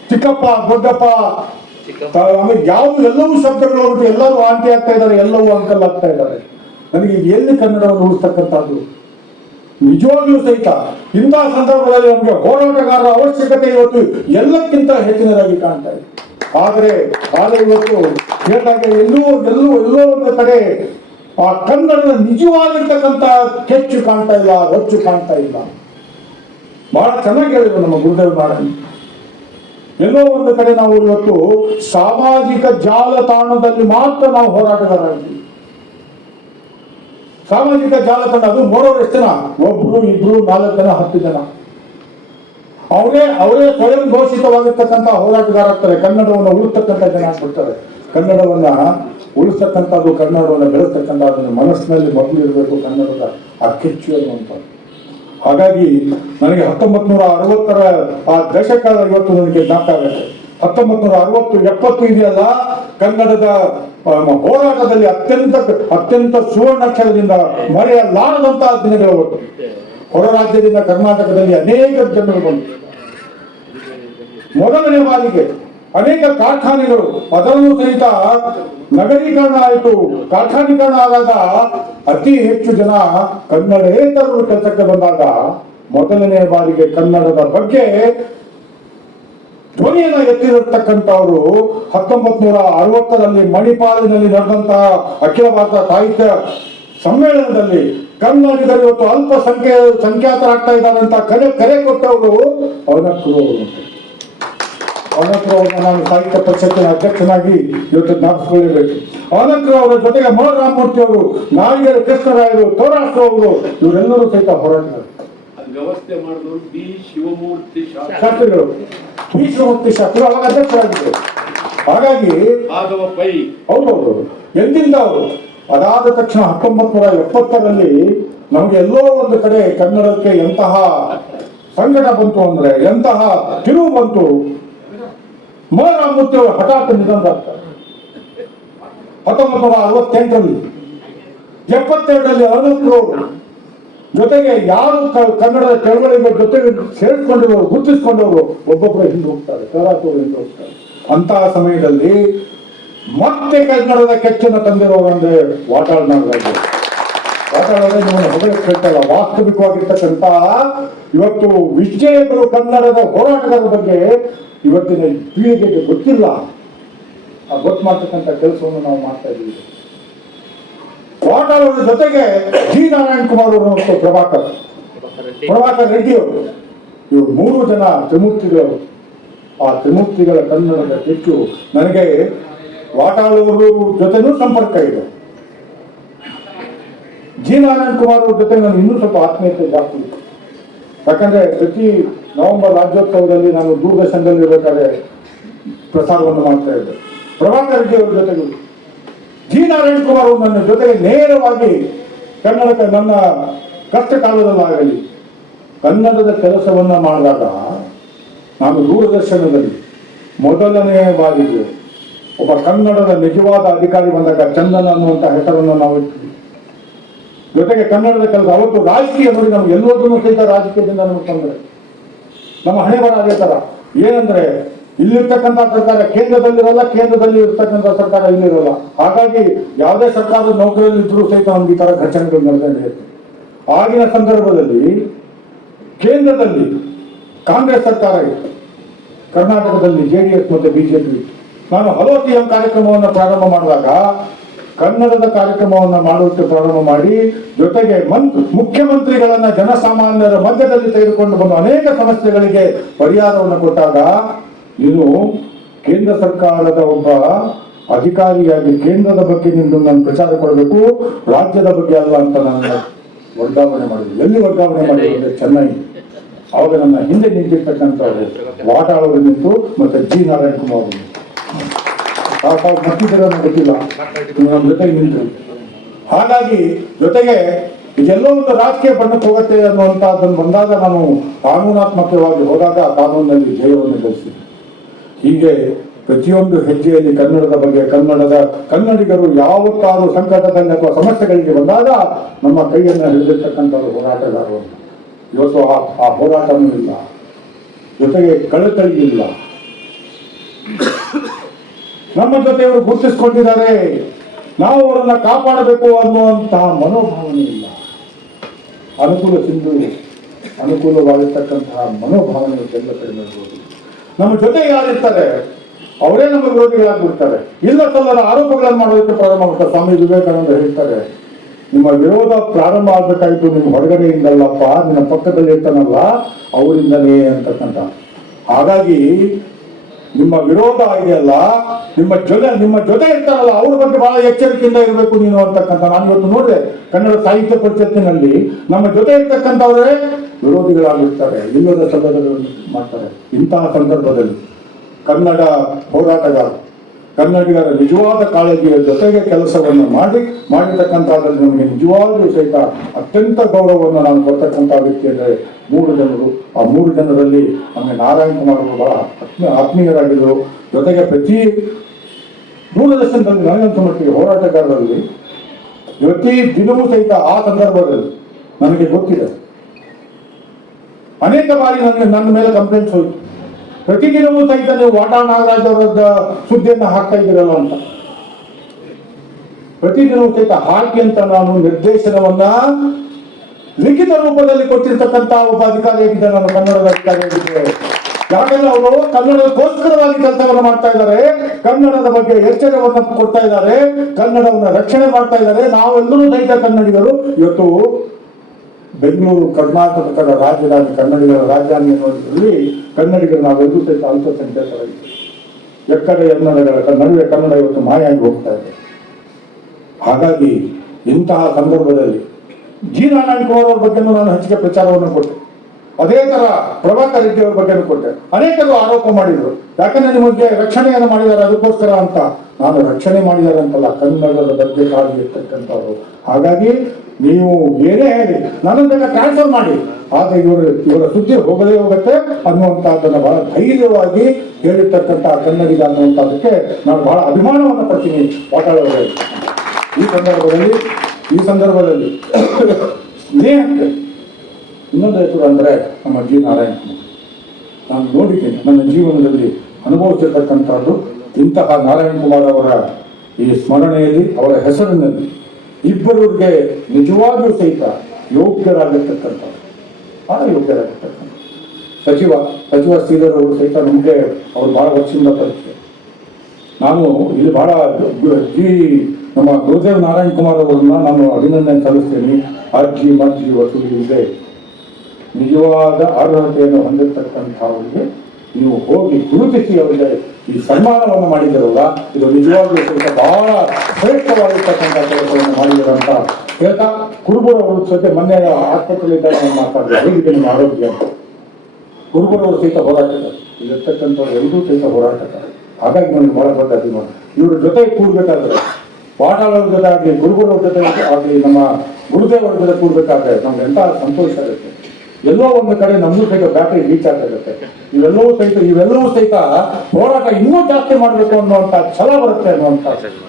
ಚಿಕ್ಕಪ್ಪ, ದೊಡ್ಡಪ್ಪ, ಆಮೇಲೆ ಎಲ್ಲವೂ ಶಬ್ದಗಳು ಹೋಗ್ಬಿಟ್ಟು ಎಲ್ಲರೂ ಆಂಟಿ ಆಗ್ತಾ ಇದ್ದಾರೆ, ಎಲ್ಲವೂ ಅಂಕಲ್ ಆಗ್ತಾ ಇದ್ದಾರೆ. ನನಗೆ ಎಲ್ಲಿ ಕನ್ನಡವನ್ನು ಉಳಿಸ್ತಕ್ಕಂಥದ್ದು? ನಿಜವಾಗ್ಲೂ ಸಹಿತ ಇಂತಹ ಸಂದರ್ಭದಲ್ಲಿ ನಮಗೆ ಹೋರಾಟಗಾರರ ಅವಶ್ಯಕತೆ ಇವತ್ತು ಎಲ್ಲಕ್ಕಿಂತ ಹೆಚ್ಚಿನದಾಗಿ ಕಾಣ್ತಾ ಇದೆ. ಆದರೆ ಇವತ್ತು ಹೇಳಿದಾಗ ಎಲ್ಲೋ ಒಂದು ಕಡೆ ಆ ಕನ್ನಡದ ನಿಜವಾಗಿರ್ತಕ್ಕಂಥ ಕೆಚ್ಚು ಕಾಣ್ತಾ ಇಲ್ಲ, ರೊಚ್ಚು ಕಾಣ್ತಾ ಇಲ್ಲ. ಬಹಳ ಚೆನ್ನಾಗಿ ಹೇಳಿದ್ರು ನಮ್ಮ ಗುರುದೇವ್ ನಾರಾಯಣ್. ಎಲ್ಲೋ ಒಂದು ಕಡೆ ನಾವು ಇವತ್ತು ಸಾಮಾಜಿಕ ಜಾಲತಾಣದಲ್ಲಿ ಮಾತ್ರ ನಾವು ಹೋರಾಟಗಾರರಾಗಿದ್ದೀವಿ. ಸಾಮಾಜಿಕ ಜಾಲತಾಣ ಅದು ನೋಡೋರು ಎಷ್ಟು ಜನ? 1, 2, 4 ಜನ, 10 ಜನ. ಅವರೇ ಸ್ವಯಂ ಘೋಷಿತವಾಗಿರ್ತಕ್ಕಂಥ ಹೋರಾಟಗಾರ ಆಗ್ತಾರೆ. ಕನ್ನಡವನ್ನು ಉಳಿಸ್ತಕ್ಕಂಥ ಜನ ಆಗ್ಬಿಡ್ತಾರೆ. ಕನ್ನಡವನ್ನ ಉಳಿಸ್ತಕ್ಕಂಥದ್ದು, ಕನ್ನಡವನ್ನು ಬೆಳೆಸ್ತಕ್ಕಂಥದ್ದನ್ನು ಮನಸ್ಸಿನಲ್ಲಿ ಮೊದಲು ಇರಬೇಕು, ಕನ್ನಡದ ಆ ಕಿಚ್ಚು ಅನ್ನುವಂಥದ್ದು. ಹಾಗಾಗಿ ನನಗೆ 1960ರ ಆ ದಶಕ ಇವತ್ತು ನನಗೆ ಜ್ಞಾಪಕ ಆಗುತ್ತೆ. 1960, 70 ಇದೆಯಲ್ಲ, ಕನ್ನಡದ ಹೋರಾಟದಲ್ಲಿ ಅತ್ಯಂತ ಸುವರ್ಣಾಕ್ಷರದಿಂದ ಮರೆಯಲಾರದಂತಹ ದಿನಗಳು. ಹೊರ ರಾಜ್ಯದಿಂದ ಕರ್ನಾಟಕದಲ್ಲಿ ಅನೇಕ ಜನರು ಬಂದರು. ಮೊದಲನೇ ಬಾರಿಗೆ ಅನೇಕ ಕಾರ್ಖಾನೆಗಳು, ಅದರಲ್ಲೂ ಸಹಿತ ನಗರೀಕರಣ ಆಯಿತು. ಕಾರ್ಖಾನೀಕರಣ ಆದಾಗ ಅತಿ ಹೆಚ್ಚು ಜನ ಕನ್ನಡೇತರರು ಕೆಲಸಕ್ಕೆ ಬಂದಾಗ ಮೊದಲನೇ ಬಾರಿಗೆ ಕನ್ನಡದ ಬಗ್ಗೆ ಧ್ವನಿಯನ್ನು ಎತ್ತಿರತಕ್ಕಂಥವರು 1960ರಲ್ಲಿ ಮಣಿಪಾಲಿನಲ್ಲಿ ನಡೆದಂತಹ ಅಖಿಲ ಭಾರತ ಸಾಹಿತ್ಯ ಸಮ್ಮೇಳನದಲ್ಲಿ ಕನ್ನಡಿಗರು ಇವತ್ತು ಅಲ್ಪ ಸಂಖ್ಯಾತರಾಗ್ತಾ ಇದ್ದಾರೆ ಅಂತ ಕರೆ ಕೊಟ್ಟವರು ಅವನಕ್ರವ್ರನ್ನ ನಾನು ಸಾಹಿತ್ಯ ಪರಿಷತ್ತಿನ ಅಧ್ಯಕ್ಷನಾಗಿ ಇವತ್ತು ಜ್ಞಾಪಿಸಿಕೊಳ್ಳಬೇಕು. ಅವರ ಜೊತೆಗೆ ಮ ರಾಮಮೂರ್ತಿ ಅವರು, ನಾಡಿಗೇರ ಕೃಷ್ಣರಾಯರು, ತೋರಾಸು ಅವರು, ಇವರೆಲ್ಲರೂ ಸಹಿತ ಹೋರಾಟಗಾರರು. ವ್ಯವಸ್ಥೆ ಮಾಡಿದವರು ಬಿ ಶಿವಮೂರ್ತಿ ಶಾಸ್ತ್ರಿಗಳು ಅವಾಗ ಅಧ್ಯಕ್ಷರಾಗಿದ್ದರು. ಹಾಗಾಗಿ ಹೌದೌದು ಎಂದಿಂದ ಅವರು ಅದಾದ ತಕ್ಷಣ 1970ರಲ್ಲಿ ನಮಗೆ ಎಲ್ಲೋ ಒಂದು ಕಡೆ ಕನ್ನಡಕ್ಕೆ ಎಂತಹ ಸಂಕಟ ಬಂತು ಅಂದ್ರೆ, ಎಂತಹ ತಿರುವು ಬಂತು. ಮ ರಾಮಮೂರ್ತಿ ಅವರು ಹಠಾತ್ ನಿಧನರಾಗ್ತಾರೆ 1968ರಲ್ಲಿ. 72ರಲ್ಲಿ ಅನಂತರವರು ಜೊತೆಗೆ ಯಾರು ಕನ್ನಡದ ಚಳವಳಿಗಳ ಜೊತೆಗೆ ಸೇರಿಸ್ಕೊಂಡಿರೋರು, ಗುರುತಿಸ್ಕೊಂಡವರು ಒಬ್ಬೊಬ್ಬರು ಹಿಂದೆ ಹೋಗ್ತಾರೆ, ಹಿಂದೆ ಹೋಗ್ತಾರೆ. ಅಂತಹ ಸಮಯದಲ್ಲಿ ಮತ್ತೆ ಕನ್ನಡದ ಕೆಚ್ಚನ್ನು ತಂದಿರೋರು ಅಂದ್ರೆ ವಾಟಾಳ್ ನಾಗರಾಜ್. ನಿಮ್ಮನ್ನು ಹೊಗಳಕ್ಕೆ ಹೇಳ್ತಲ್ಲ, ವಾಸ್ತವಿಕವಾಗಿರ್ತಕ್ಕಂಥ ಇವತ್ತು ವಿಷಯಗಳು ಕನ್ನಡದ ಹೋರಾಟಗಾರರ ಬಗ್ಗೆ ಇವತ್ತಿನ ಪೀಳಿಗೆಗೆ ಗೊತ್ತಿಲ್ಲ. ಆ ಗೊತ್ತು ಮಾಡ್ತಕ್ಕಂಥ ಕೆಲಸವನ್ನು ನಾವು ಮಾಡ್ತಾ ಇದ್ದೀವಿ. ವಾಟಾಳ್ ಅವರ ಜೊತೆಗೆ ಜಿ ನಾರಾಯಣ್ ಕುಮಾರ್ ಅವರು ಮತ್ತು ಪ್ರಭಾಕರ್ ರೆಡ್ಡಿ ಅವರು, ಇವರು 3 ಜನ ತ್ರಿಮೂರ್ತಿಗಳು. ಆ ತ್ರಿಮೂರ್ತಿಗಳ ಕನ್ನಡದ ಹೆಚ್ಚು ನನಗೆ ವಾಟಾಳ್ ಅವರು ಜೊತೆನೂ ಸಂಪರ್ಕ ಇದೆ. ಜಿ ನಾರಾಯಣ್ ಕುಮಾರ್ ಅವ್ರ ಜೊತೆ ನಾನು ಇನ್ನೂ ಸ್ವಲ್ಪ ಆತ್ಮೀಯತೆ ಜಾಸ್ತಿ ಇದೆ. ಯಾಕಂದ್ರೆ ಪ್ರತಿ ನವೆಂಬರ್ ರಾಜ್ಯೋತ್ಸವದಲ್ಲಿ ನಾನು ದೂರದರ್ಶನದಲ್ಲಿ ಇರಬೇಕಾದ್ರೆ ಪ್ರಸಾರವನ್ನು ಮಾಡ್ತಾ ಇದ್ದೆ. ಪ್ರಭಾಕರ್ ರೆಡ್ಡಿ ಅವ್ರ ಜೊತೆಗೂ ಜಿ ನಾರಾಯಣ್ ಕುಮಾರ್ ಅವರು ನನ್ನ ಜೊತೆಗೆ ನೇರವಾಗಿ ಕನ್ನಡಕ್ಕೆ ನನ್ನ ಕಷ್ಟ ಕಾಲದಲ್ಲಾಗಲಿ ಕನ್ನಡದ ಕೆಲಸವನ್ನ ಮಾಡಿದಾಗ ನಾನು ದೂರದರ್ಶನದಲ್ಲಿ ಮೊದಲನೇ ಬಾರಿಗೆ ಒಬ್ಬ ಕನ್ನಡದ ನಿಜವಾದ ಅಧಿಕಾರಿ ಬಂದಾಗ ಚಂದನ್ ಅನ್ನುವಂಥ ಹೆಸರನ್ನು ನಾವು ಇಟ್ಟಿದ್ವಿ. ಜೊತೆಗೆ ಕನ್ನಡದ ಕೆಲಸ ಅವತ್ತು ರಾಜಕೀಯ ನೋಡಿ ನಮ್ಗೆ ಎಲ್ಲೋದ್ರೂ ಸಹಿತ ರಾಜಕೀಯದಿಂದ ನಮಗೆ ತೊಂದರೆ. ನಮ್ಮ ಹಣೆ ಬರ ಅದೇ ತರ ಏನಂದ್ರೆ ಇಲ್ಲಿರ್ತಕ್ಕಂಥ ಸರ್ಕಾರ ಕೇಂದ್ರದಲ್ಲಿರಲ್ಲ, ಕೇಂದ್ರದಲ್ಲಿ ಇರ್ತಕ್ಕಂಥ ಸರ್ಕಾರ ಇಲ್ಲಿರಲ್ಲ. ಹಾಗಾಗಿ ಯಾವುದೇ ಸರ್ಕಾರದ ನೌಕರಿಯಲ್ಲಿ ಇದ್ರೂ ಸಹಿತ ನಮ್ಗೆ ಈ ತರ ಘಟನೆಗಳು ನಡೆದಿದೆ. ಆಗಿನ ಸಂದರ್ಭದಲ್ಲಿ ಕೇಂದ್ರದಲ್ಲಿ ಕಾಂಗ್ರೆಸ್ ಸರ್ಕಾರ ಇತ್ತು, ಕರ್ನಾಟಕದಲ್ಲಿ JDS ಮತ್ತು ಬಿಜೆಪಿ. ನಾನು ಹಲೋ CM ಕಾರ್ಯಕ್ರಮವನ್ನು ಪ್ರಾರಂಭ ಮಾಡಿದಾಗ ಕನ್ನಡದ ಕಾರ್ಯಕ್ರಮವನ್ನು ಮಾಡೋಕ್ಕೆ ಪ್ರಾರಂಭ ಮಾಡಿ ಜೊತೆಗೆ ಮುಖ್ಯಮಂತ್ರಿಗಳನ್ನ ಜನಸಾಮಾನ್ಯರ ಮಧ್ಯದಲ್ಲಿ ತೆಗೆದುಕೊಂಡು ಬಂದು ಅನೇಕ ಸಮಸ್ಯೆಗಳಿಗೆ ಪರಿಹಾರವನ್ನು ಕೊಟ್ಟಾಗ ನೀನು ಕೇಂದ್ರ ಸರ್ಕಾರದ ಒಬ್ಬ ಅಧಿಕಾರಿಯಾಗಿ ಕೇಂದ್ರದ ಬಗ್ಗೆ ನಿಂದು ನಾನು ಪ್ರಚಾರ ಕೊಡಬೇಕು, ರಾಜ್ಯದ ಬಗ್ಗೆ ಅಲ್ಲ ಅಂತ ನಾನು ವರ್ಗಾವಣೆ ಮಾಡಿದ್ವಿ. ಎಲ್ಲಿ ವರ್ಗಾವಣೆ ಮಾಡಿದ್ರೆ ಚೆನ್ನೈ. ಅವಾಗ ನನ್ನ ಹಿಂದೆ ನಿಂತಿರ್ತಕ್ಕಂಥವ್ರು ವಾಟಾಳವರು ನಿಂತು ಮತ್ತೆ ಜಿ ನಾರಾಯಣ್ ಕುಮಾರ್ ಮತ್ತಿದ್ದರ ಗೊತ್ತಿಲ್ಲ, ನಮ್ಮ ಜೊತೆಗೆ ನಿಂತು. ಹಾಗಾಗಿ ಜೊತೆಗೆ ಇದೆಲ್ಲೋ ಒಂದು ರಾಜಕೀಯ ಬಣ್ಣಕ್ಕೆ ಹೋಗುತ್ತೆ ಅನ್ನುವಂಥದ್ದನ್ನು ಬಂದಾಗ ನಾನು ಕಾನೂನಾತ್ಮಕವಾಗಿ ಹೋದಾಗ ಕಾನೂನಿನಲ್ಲಿ ಜಯವನ್ನು ಗಳಿಸಿದೆ. ಹೀಗೆ ಪ್ರತಿಯೊಂದು ಹೆಜ್ಜೆಯಲ್ಲಿ ಕನ್ನಡದ ಬಗ್ಗೆ ಕನ್ನಡಿಗರು ಯಾವತ್ತಾದರೂ ಸಂಕಟದಲ್ಲಿ ಅಥವಾ ಸಮಸ್ಯೆಗಳಿಗೆ ಬಂದಾಗ ನಮ್ಮ ಕೈಯನ್ನು ಹಿಡಿದಿರ್ತಕ್ಕಂಥವ್ರು ಹೋರಾಟಗಾರರು. ಇವತ್ತು ಆ ಹೋರಾಟನೂ ಇಲ್ಲ, ಜೊತೆಗೆ ಕಳಕಳಿ ಇಲ್ಲ. ನಮ್ಮ ಜೊತೆಯವರು ಗುರುತಿಸಿಕೊಂಡಿದ್ದಾರೆ, ನಾವು ಅವರನ್ನ ಕಾಪಾಡಬೇಕು ಅನ್ನುವಂತಹ ಮನೋಭಾವನೆ ಇಲ್ಲ. ಅನುಕೂಲವಾಗಿರ್ತಕ್ಕಂತಹ ಮನೋಭಾವನೆ ಎಲ್ಲ ಕಡಿಮೆ ಇರ್ಬೋದು. ನಮ್ಮ ಜೊತೆ ಯಾರಿರ್ತಾರೆ ಅವರೇ ನಮ್ಮ ವಿರೋಧಿಗಳಾಗ್ಬಿಡ್ತಾರೆ. ಇಲ್ಲ ಸಲ್ಲದ ಆರೋಪಗಳನ್ನು ಮಾಡೋದಕ್ಕೆ ಪ್ರಾರಂಭ ಮಾಡ್ತಾರೆ. ಸ್ವಾಮಿ ವಿವೇಕಾನಂದ ಹೇಳ್ತಾರೆ, ನಿಮ್ಮ ವಿರೋಧ ಪ್ರಾರಂಭ ಆಗ್ಬೇಕಾಯ್ತು ನಿಮ್ಮ ಹೊರಗಡೆಯಿಂದಲ್ಲಪ್ಪ, ನಿನ್ನ ಪಕ್ಕದಲ್ಲಿ ಇರ್ತಾನಲ್ಲ ಅವರಿಂದನೇ ಅಂತಕ್ಕಂಥ. ಹಾಗಾಗಿ ನಿಮ್ಮ ವಿರೋಧ ಇದೆಯಲ್ಲ, ನಿಮ್ಮ ಜೊತೆ ಇರ್ತಾರಲ್ಲ ಅವ್ರ ಬಗ್ಗೆ ಬಹಳ ಎಚ್ಚರಿಕೆಯಿಂದ ಇರಬೇಕು ನೀನು ಅಂತಕ್ಕಂಥ. ನಾನು ಇವತ್ತು ನೋಡಿದೆ ಕನ್ನಡ ಸಾಹಿತ್ಯ ಪರಿಷತ್ತಿನಲ್ಲಿ ನಮ್ಮ ಜೊತೆ ಇರ್ತಕ್ಕಂಥವರೇ ವಿರೋಧಿಗಳಾಗಿರ್ತಾರೆ, ಇಲ್ಲದ ಸಭೆಗಳನ್ನು ಮಾಡ್ತಾರೆ. ಇಂತಹ ಸಂದರ್ಭದಲ್ಲಿ ಕನ್ನಡ ಹೋರಾಟಗಾರ ಕನ್ನಡಿಗರ ನಿಜವಾದ ಕಾಳಜಿಯ ಜೊತೆಗೆ ಕೆಲಸವನ್ನು ಮಾಡಿರ್ತಕ್ಕಂಥದ್ರಲ್ಲಿ ನಮಗೆ ನಿಜವಾಗ್ಲೂ ಸಹಿತ ಅತ್ಯಂತ ಗೌರವವನ್ನು ನಾನು ಕೊಡ್ತಕ್ಕಂಥ ವ್ಯಕ್ತಿ ಅಂದರೆ 3 ಜನರು. ಆ 3 ಜನರಲ್ಲಿ ನಮಗೆ ನಾರಾಯಣ್ ಕುಮಾರ್ ಅವರು ಬಹಳ ಆತ್ಮೀಯರಾಗಿದ್ದರು. ಜೊತೆಗೆ ಪ್ರತಿ ದೂರದರ್ಶನದಲ್ಲಿ ನನಗಂತ ಮಟ್ಟಿಗೆ ಹೋರಾಟಗಾರರಲ್ಲಿ ಪ್ರತಿ ದಿನವೂ ಸಹಿತ ಆ ಸಂದರ್ಭದಲ್ಲಿ ನನಗೆ ಗೊತ್ತಿದೆ ಅನೇಕ ಬಾರಿ ನನ್ನ ಮೇಲೆ ಕಂಪ್ಲೇಂಟ್ಸ್ ಹೋಯಿತು. ಪ್ರತಿದಿನವೂ ಸಹಿತ ನೀವು ವಾಟಾಳ್ ನಾಗರಾಜ್ ಅವರ ಸುದ್ದಿಯನ್ನು ಹಾಕ್ತಾ ಇದ್ದೀರಲ್ಲ ಅಂತ. ಪ್ರತಿದಿನವೂ ಸಹಿತ ಹಾಕಿ ಅಂತ ನಾನು ನಿರ್ದೇಶನವನ್ನ ಲಿಖಿತ ರೂಪದಲ್ಲಿ ಕೊಟ್ಟಿರ್ತಕ್ಕಂಥ ಒಬ್ಬ ಅಧಿಕಾರಿಯಾಗಿದ್ದೆ, ನಾನು ಕನ್ನಡದ ಅಧಿಕಾರಿಯಾಗಿದ್ದೆ. ಯಾಕಂದ್ರೆ ಅವರು ಕನ್ನಡಕ್ಕೋಸ್ಕರವಾಗಿ ಕೆಲಸವನ್ನು ಮಾಡ್ತಾ ಇದ್ದಾರೆ, ಕನ್ನಡದ ಬಗ್ಗೆ ಎಚ್ಚರವನ್ನು ಕೊಡ್ತಾ ಇದ್ದಾರೆ, ಕನ್ನಡವನ್ನು ರಕ್ಷಣೆ ಮಾಡ್ತಾ ಇದ್ದಾರೆ. ನಾವೆಲ್ಲರೂ ಸಹಿತ ಕನ್ನಡಿಗರು. ಇವತ್ತು ಬೆಂಗಳೂರು ಕರ್ನಾಟಕದ ರಾಜಧಾನಿ, ಕನ್ನಡಿಗರ ರಾಜಧಾನಿ ಅನ್ನೋದ್ರಲ್ಲಿ ಕನ್ನಡಿಗರು ನಾವೆಲ್ಲರೂ ಸಹಿತ ಅಲ್ಪಸಂಖ್ಯಾತರಾಗಿದ್ದೀವಿ. ಎಕ್ಕಡೆ ಎನ್ನಡಗಳ ನಡುವೆ ಕನ್ನಡ ಇವತ್ತು ಮಾಯಾಗಿ ಹೋಗ್ತಾ ಇದೆ. ಹಾಗಾಗಿ ಇಂತಹ ಸಂದರ್ಭದಲ್ಲಿ ಜಿ ನಾರಾಯಣ್ ಕುಮಾರ್ ಅವ್ರ ಬಗ್ಗೆನೂ ನಾನು ಹೆಚ್ಚಿಗೆ ಪ್ರಚಾರವನ್ನು ಕೊಟ್ಟೆ. ಅದೇ ತರ ಪ್ರಭಾಕರ್ ರೆಡ್ಡಿ ಅವ್ರ ಬಗ್ಗೆನೂ ಕೊಟ್ಟೆ. ಅನೇಕರು ಆರೋಪ ಮಾಡಿದ್ರು, ಯಾಕಂದ್ರೆ ನಿಮಗೆ ರಕ್ಷಣೆಯನ್ನು ಮಾಡಿದ್ದಾರೆ ಅದಕ್ಕೋಸ್ಕರ ಅಂತ. ನಾನು ರಕ್ಷಣೆ ಮಾಡಿದ್ದಾರೆ ಅಂತಲ್ಲ, ಕನ್ನಡದ ಬಗ್ಗೆ ಕಾಳಜಿ ಇರ್ತಕ್ಕಂಥವ್ರು. ಹಾಗಾಗಿ ನೀವು ಏನೇ ಹೇಳಿ ನನ್ನನ್ನು ಟ್ರಾನ್ಸ್ಫರ್ ಮಾಡಿ, ಆದ್ರೆ ಇವರ ಸುದ್ದಿ ಹೋಗದೇ ಹೋಗುತ್ತೆ ಅನ್ನುವಂಥದ್ದನ್ನು ಬಹಳ ಧೈರ್ಯವಾಗಿ ಹೇಳಿರ್ತಕ್ಕಂಥ ಕನ್ನಡಿಗ ಅನ್ನುವಂಥದ್ದಕ್ಕೆ ನಾನು ಬಹಳ ಅಭಿಮಾನವನ್ನು ಪಡ್ತೀನಿ ವಾಟಾಳ್ ಅವರೇ. ಈ ಸಂದರ್ಭದಲ್ಲಿ ಸ್ನೇಹಕ್ಕೆ ಇನ್ನೊಂದು ಹೆಸರು ಅಂದರೆ ನಮ್ಮ ಜಿ ನಾರಾಯಣ್ ಕುಮಾರ್. ನಾನು ನೋಡಿದ್ದೀನಿ ನನ್ನ ಜೀವನದಲ್ಲಿ ಅನುಭವಿಸಿರ್ತಕ್ಕಂಥದ್ದು. ಇಂತಹ ನಾರಾಯಣ್ ಕುಮಾರ್ ಅವರ ಈ ಸ್ಮರಣೆಯಲ್ಲಿ, ಅವರ ಹೆಸರಿನಲ್ಲಿ ಇಬ್ಬರಿಗೆ ನಿಜವಾಗಿಯೂ ಸಹಿತ ಯೋಗ್ಯರಾಗಿರ್ತಕ್ಕಂಥದ್ದು, ಬಹಳ ಯೋಗ್ಯರಾಗಿರ್ತಕ್ಕಂಥ ಸಚಿವ ಶ್ರೀಧರ್ ಅವರು ಸಹಿತ ನಮಗೆ ಅವರು ಬಹಳ ವರ್ಷದಿಂದ ಪರಿಚಯ. ನಾನು ಇಲ್ಲಿ ಬಹಳ ನಮ್ಮ ಗುರುದೇವ್ ನಾರಾಯಣ್ ಕುಮಾರ್ ಅವರನ್ನ ನಾನು ಅಭಿನಂದನೆ ಸಲ್ಲಿಸ್ತೇನೆ. ಅರ್ಜಿ ಮರ್ಜಿ ವಸೂಲಿಗೆ ನಿಜವಾದ ಅರ್ಹತೆಯನ್ನು ಹೊಂದಿರತಕ್ಕಂಥವರಿಗೆ ನೀವು ಹೋಗಿ ಗುರುತಿಸಿ ಅವರಿಗೆ ಈ ಸನ್ಮಾನವನ್ನು ಮಾಡಿದಿರಲ್ಲ, ಇದು ನಿಜವಾಗ್ಲೂ ಸ್ವಲ್ಪ ಬಹಳ ಶ್ರೇಷ್ಠವಾಗಿರ್ತಕ್ಕಂಥ ಕೆಲಸವನ್ನು ಮಾಡಿದ್ದಾರೆ ಅಂತ ಹೇಳ್ತಾ, ಕುರುಬೂರ್ ಅವರು ಜೊತೆ ಮೊನ್ನೆ ಆಸ್ಪತ್ರೆಯಲ್ಲಿ ನಾನು ಮಾತಾಡಿದೆ, ಹೇಗಿದೆ ನಿಮ್ಮ ಆರೋಗ್ಯ ಅಂತ. ಕುರುಬೂರ್ ಅವರು ಸಹಿತ ಹೋರಾಟಗಾರ, ಇಲ್ಲಿರ್ತಕ್ಕಂಥವ್ರು ಎಲ್ಲರೂ ಸಹಿತ ಹೋರಾಟಗಾರ. ಹಾಗಾಗಿ ನನಗೆ ಬಹಳ ದೊಡ್ಡ ಅಭಿಮಾನ. ಇವ್ರ ಜೊತೆ ಕೂರ್ಬೇಕಾದ್ರೆ ವಾಟಾಳರ ಜೊತೆ ಆಗಲಿ, ಗುರುಗಳ ಜೊತೆ ಆಗಲಿ, ನಮ್ಮ ಗುರುದೇವರ ಜೊತೆ ಕೂಡಬೇಕಾದ್ರೆ ನಮ್ಗೆ ಎಂಥ ಸಂತೋಷ ಇರುತ್ತೆ. ಎಲ್ಲೋ ಒಂದು ಕಡೆ ನಮಗೂ ಸಹಿತ ಬ್ಯಾಟ್ರಿ ರೀಚ್ ಆಗಿರುತ್ತೆ. ಇವೆಲ್ಲವೂ ಸಹಿತ ಹೋರಾಟ ಇನ್ನೂ ಜಾಸ್ತಿ ಮಾಡಬೇಕು ಅನ್ನುವಂಥ ಛಲ ಬರುತ್ತೆ ಅನ್ನುವಂಥ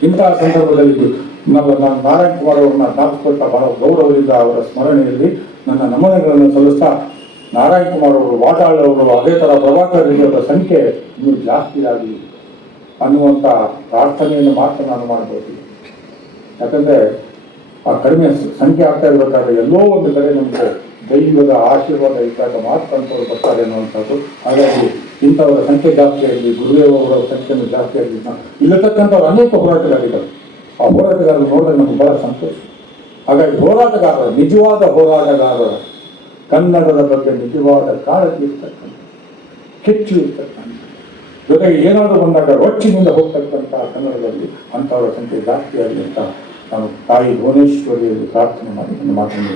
ಇಂತಹ ಸಂದರ್ಭದಲ್ಲಿ ನಾನು ನಾರಾಯಣ್ ಕುಮಾರ್ ಅವರನ್ನ ಜ್ಞಾಪಿಸ್ಕೊಳ್ತಾ ಬಹಳ ಗೌರವದಿಂದ ಅವರ ಸ್ಮರಣೆಯಲ್ಲಿ ನನ್ನ ನಮನಗಳನ್ನು ಸಲ್ಲಿಸ್ತಾ, ನಾರಾಯಣ್ ಕುಮಾರ್ ಅವರು, ವಾಟಾಳ್ ಅವರು, ಅದೇ ಥರ ಪ್ರಭಾಕರ್ ರೆಡ್ಡಿ ಅವರ ಸಂಖ್ಯೆ ಇನ್ನೂ ಜಾಸ್ತಿ ಆಗಲಿ ಅನ್ನುವಂಥ ಪ್ರಾರ್ಥನೆಯನ್ನು ಮಾತ್ರ ನಾನು ಮಾಡಬಹುದು. ಯಾಕಂದರೆ ಆ ಕಡಿಮೆ ಸಂಖ್ಯೆ ಆಗ್ತಾ ಇರಬೇಕಾದ್ರೆ ಎಲ್ಲೋ ಒಂದು ಕಡೆ ನಮಗೆ ದೈವದ ಆಶೀರ್ವಾದ ಇದ್ದಾಗ ಮಾತ್ರ ಅಂತವ್ರು ಬರ್ತಾರೆ ಅನ್ನುವಂಥದ್ದು. ಹಾಗಾಗಿ ಇಂಥವರ ಸಂಖ್ಯೆ ಜಾಸ್ತಿ ಆಗಲಿ, ಗುರುದೇವರ ಸಂಖ್ಯೆಯನ್ನು ಜಾಸ್ತಿ ಆಗಲಿ. ಇಲ್ಲತಕ್ಕಂಥವ್ರು ಅನೇಕ ಹೋರಾಟಗಾರಿಗಳು, ಆ ಹೋರಾಟಗಾರರು ನೋಡಿದಾಗ ನಮ್ಗೆ ಬಹಳ ಸಂತೋಷ. ಹಾಗಾಗಿ ಹೋರಾಟಗಾರರು, ನಿಜವಾದ ಹೋರಾಟಗಾರರು, ಕನ್ನಡದ ಬಗ್ಗೆ ನಿಜವಾದ ಕಾಳಜಿ ಇರ್ತಕ್ಕಂಥ, ಕಿಚ್ಚು ಇರ್ತಕ್ಕಂಥ, ಜೊತೆಗೆ ಏನಾದರೂ ಬಂದಾಗ ರೊಚ್ಚಿನಿಂದ ಹೋಗ್ತಕ್ಕಂಥ ಕನ್ನಡದಲ್ಲಿ ಅಂಥವರ ಸಂಖ್ಯೆ ಜಾಸ್ತಿ ಆಗಲಿ ಅಂತ ನಾನು ತಾಯಿ ಭುವನೇಶ್ವರಿಯಲ್ಲಿ ಪ್ರಾರ್ಥನೆ ಮಾಡಿ ನನ್ನ ಮಾತನ್ನು